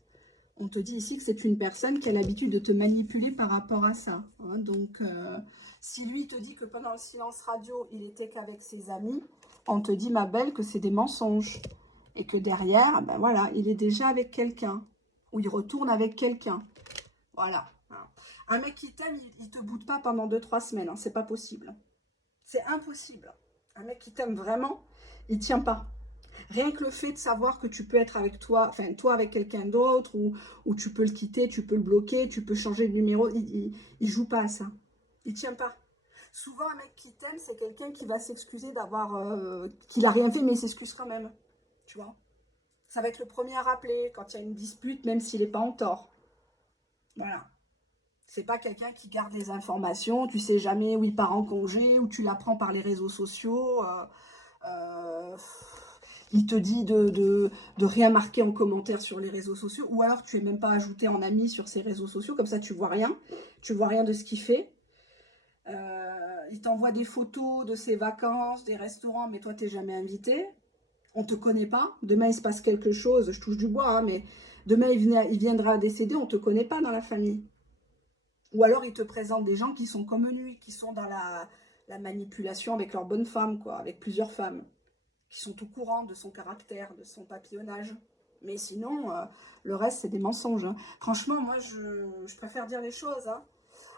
On te dit ici que c'est une personne qui a l'habitude de te manipuler par rapport à ça. Hein. Donc, si lui te dit que pendant le silence radio, il était qu'avec ses amis, on te dit, ma belle, que c'est des mensonges. Et que derrière, ben voilà, il est déjà avec quelqu'un. Ou il retourne avec quelqu'un. Voilà. Hein. Un mec qui t'aime, il ne te boude pas pendant 2-3 semaines. Hein. C'est pas possible. C'est impossible. Un mec qui t'aime vraiment, il ne tient pas. Rien que le fait de savoir que tu peux être avec toi, enfin toi avec quelqu'un d'autre, ou tu peux le quitter, tu peux le bloquer, tu peux changer de numéro, il ne joue pas à ça. Il ne tient pas. Souvent, un mec qui t'aime, c'est quelqu'un qui va s'excuser d'avoir, qu'il n'a rien fait, mais il s'excuse quand même. Tu vois. Ça va être le premier à rappeler quand il y a une dispute, même s'il n'est pas en tort. Voilà. C'est pas quelqu'un qui garde les informations, tu sais jamais où il part en congé, ou tu l'apprends par les réseaux sociaux. Il te dit de rien marquer en commentaire sur les réseaux sociaux, ou alors tu es même pas ajouté en ami sur ses réseaux sociaux, comme ça tu vois rien de ce qu'il fait. Il t'envoie des photos de ses vacances, des restaurants, mais toi tu n'es jamais invité. On ne te connaît pas. Demain il se passe quelque chose, je touche du bois, hein, mais demain il viendra à décéder, on ne te connaît pas dans la famille. Ou alors, il te présente des gens qui sont comme lui, qui sont dans la manipulation avec leur bonne femme, quoi, avec plusieurs femmes, qui sont au courant de son caractère, de son papillonnage. Mais sinon, le reste, c'est des mensonges. Hein. Franchement, moi, je préfère dire les choses. Hein.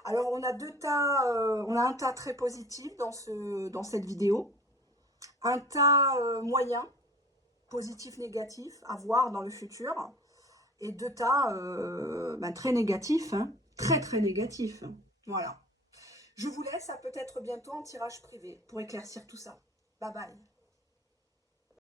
Alors, on a on a un tas très positif dans cette vidéo, un tas moyen, positif, négatif, à voir dans le futur, et 2 tas très négatifs, hein. Très très négatif. Voilà. Je vous laisse, à peut-être bientôt en tirage privé pour éclaircir tout ça. Bye bye.